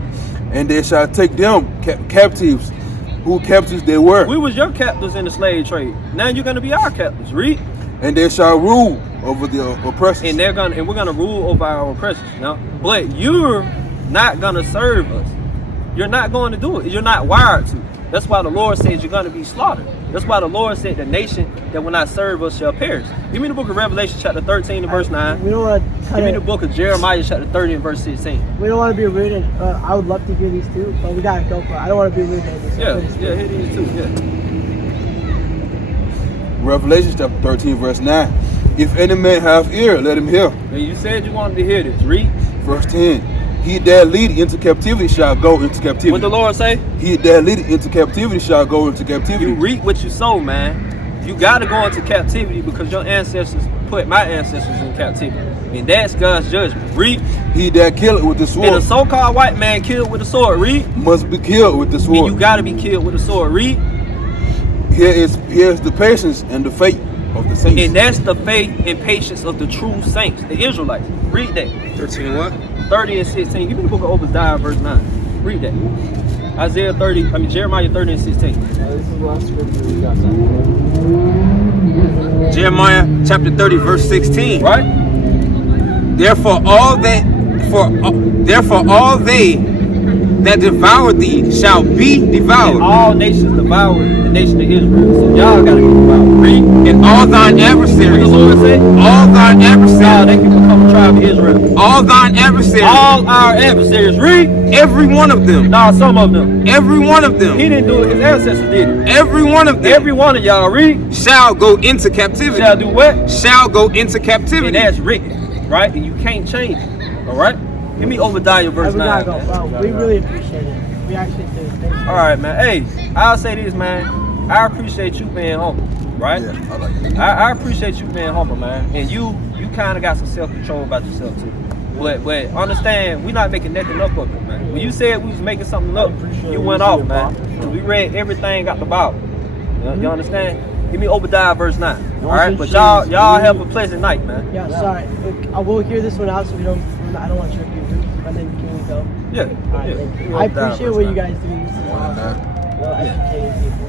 And they shall take them captives, who captives they were. We was your captives in the slave trade. Now you're going to be our captives. Read. And they shall rule over the oppressors. And we're going to rule over our oppressors. Now, but you're not going to serve us. You're not going to do it. You're not wired to. That's why the Lord says you're going to be slaughtered. That's why the Lord said the nation that will not serve us shall perish. Give me the book of Revelation chapter 13 and verse 9. We don't want to Give me the book of Jeremiah chapter 30 and verse 16. We don't want to be rude, and I would love to hear these too, but we gotta go for it. I don't want to be rude. Yeah, hear these too. Yeah. Revelation chapter 13 verse 9. If any man have ear, let him hear. And you said you wanted to hear this. Read. Verse 10. He that lead into captivity shall go into captivity. What the Lord say? He that lead into captivity shall go into captivity. You reap what you sow, man. You got to go into captivity because your ancestors put my ancestors in captivity. And that's God's judgment. Read. He that killeth with the sword. And a so-called white man killed with a sword. Read. Must be killed with the sword. And you got to be killed with a sword. Read. Here is the patience and the faith of the saints. And that's the faith and patience of the true saints, the Israelites. Read that. 13 and what? 30 and 16. Give me the book of Obadiah, verse 9. Read that. Jeremiah 30 and 16. This is the last scripture we got. Jeremiah chapter 30 verse 16. Right? Therefore all they that devour thee shall be devoured. And all nations devour the nation of Israel. So y'all gotta be devoured. Read. And all thine What adversaries. the Lord said? All thine Now adversaries. they can become a tribe of Israel. All thine adversaries. All our adversaries. Read. Every one of them. Nah, some of them. Every one of He them. didn't do it. His ancestors did it. Every one of them. Every one of y'all. Read. Shall go into captivity. Shall do what? Shall go into And captivity. that's written. Right? And you can't change it. All right? Give me Obadiah, verse We 9. gotta go, man. bro. We really appreciate it. We actually do. Thank you. All right, man. Hey, I'll say this, man. I appreciate you being humble, right? Yeah, I like that. I appreciate you being humble, man. And you kind of got some self-control about yourself too. But understand, we're not making nothing up of it, man. When you said we was making something up, you went off, man. We read everything out the Bible. You understand? Give me Obadiah, verse 9. All right, but y'all have a pleasant night, man. Yeah, sorry. I will hear this one out so we don't. I don't want you to be rude. And then can we go? Yeah. All right, yeah. thank you. Give me I Obadiah, appreciate verse what 9. you guys do. This is awesome. Well educated people.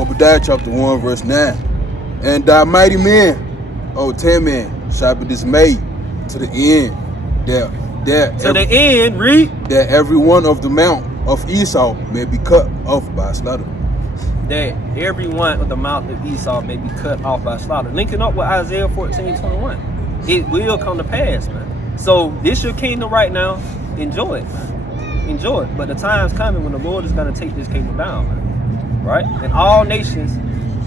Obadiah chapter 1 verse 9. And thy mighty men, O 10 men, shall be dismayed to the end To the end, read. that every one of the mount of Esau may be cut off by slaughter. That every one of the mount of Esau may be cut off by slaughter. Linking up with Isaiah 14:21. It will come to pass, man. So this your kingdom right now. Enjoy it, man. Enjoy it. But the time's coming when the Lord is going to take this kingdom down, man. Right? And all nations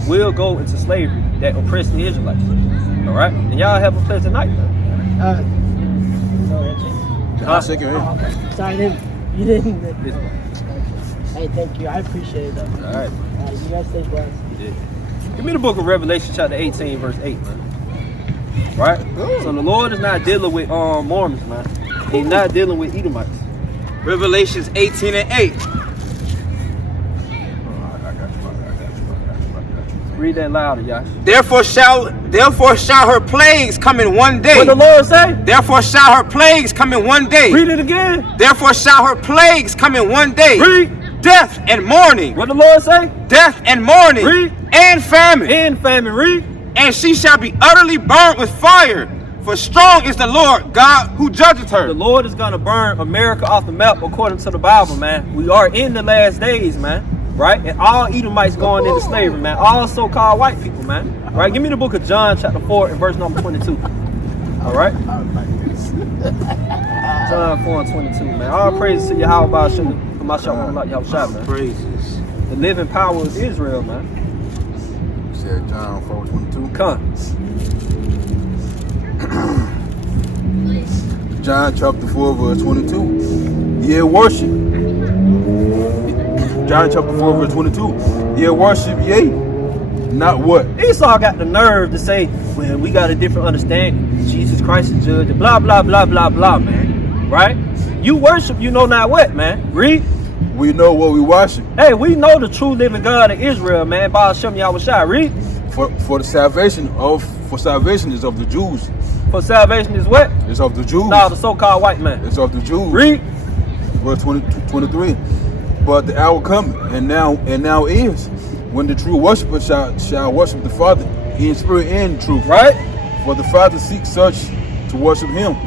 will go into slavery that oppress the Israelites. All right? And y'all have a pleasant night, man. I'll shake your hand. Oh, okay. Sorry, you didn't. Hey, thank you. I appreciate it, though. All right. You guys stay blessed. Yeah. Give me the book of Revelation chapter 18, verse 8, man. Right? So the Lord is not dealing with Mormons, man. He's not dealing with Edomites. Revelations 18:8. Read that louder, Yash. Therefore shall her plagues come in one day. What the Lord say? Therefore shall her plagues come in one day. Read it again. Therefore shall her plagues come in one day. Read. Death and mourning. What the Lord say? Death and mourning. Read. And famine. In famine. Read. And she shall be utterly burnt with fire. For strong is the Lord God who judgeth her. The Lord is going to burn America off the map according to the Bible, man. We are in the last days, man. Right? And all Edomites going into slavery, man. All so-called white people, man. Right? Give me the book of John chapter 4 and verse number 22. All right? John 4 and 22, man. All praises to Yahweh Shem. My shop, man. Praises. The living power of Israel, man. You said John 4:22. Come. John chapter 4 verse 22. Ye worship. John chapter 4 verse 22. Ye worship ye. Not what? Esau got the nerve to say, well, we got a different understanding. Jesus Christ is judge. Blah, blah, blah, blah, blah, man. Right? You worship, you know not what, man. Read. We know what we worship. Hey, we know the true living God of Israel, man. Baal Shem Yahweh Shai. Read. For salvation is of the Jews. For salvation is what? It's of the Jews. No, the so-called white man. It's of the Jews. Read. Verse 23. But the hour coming, and now is, when the true worshiper shall worship the Father in spirit and in truth. Right. For the Father seeks such to worship him.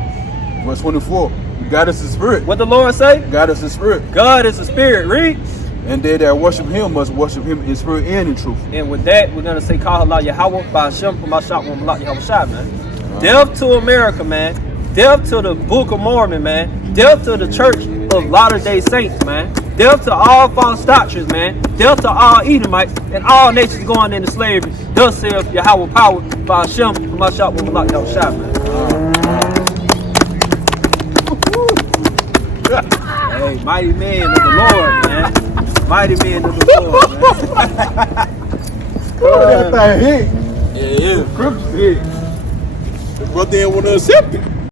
Verse 24. God is the spirit. What the Lord say? God is the spirit. God is the spirit. Read. And they that worship him must worship him in spirit and in truth. And with that, we're going to say, Call Allah Yahweh, Baal Shem, my shop, Yahweh Shai, man. Death to America, man. Death to the Book of Mormon, man. Death to the Church of Latter-day Saints, man. Death to all false doctrines, man. Death to all Edomites and all nations going into slavery. Thus saith Yahweh power, Baal Shem, my shop, Yahweh Shai, man. Hey, mighty man of the Lord, man. Mighty man of the Lord, man. That thing hit. Yeah. Scripture hit. But they didn't want to accept it.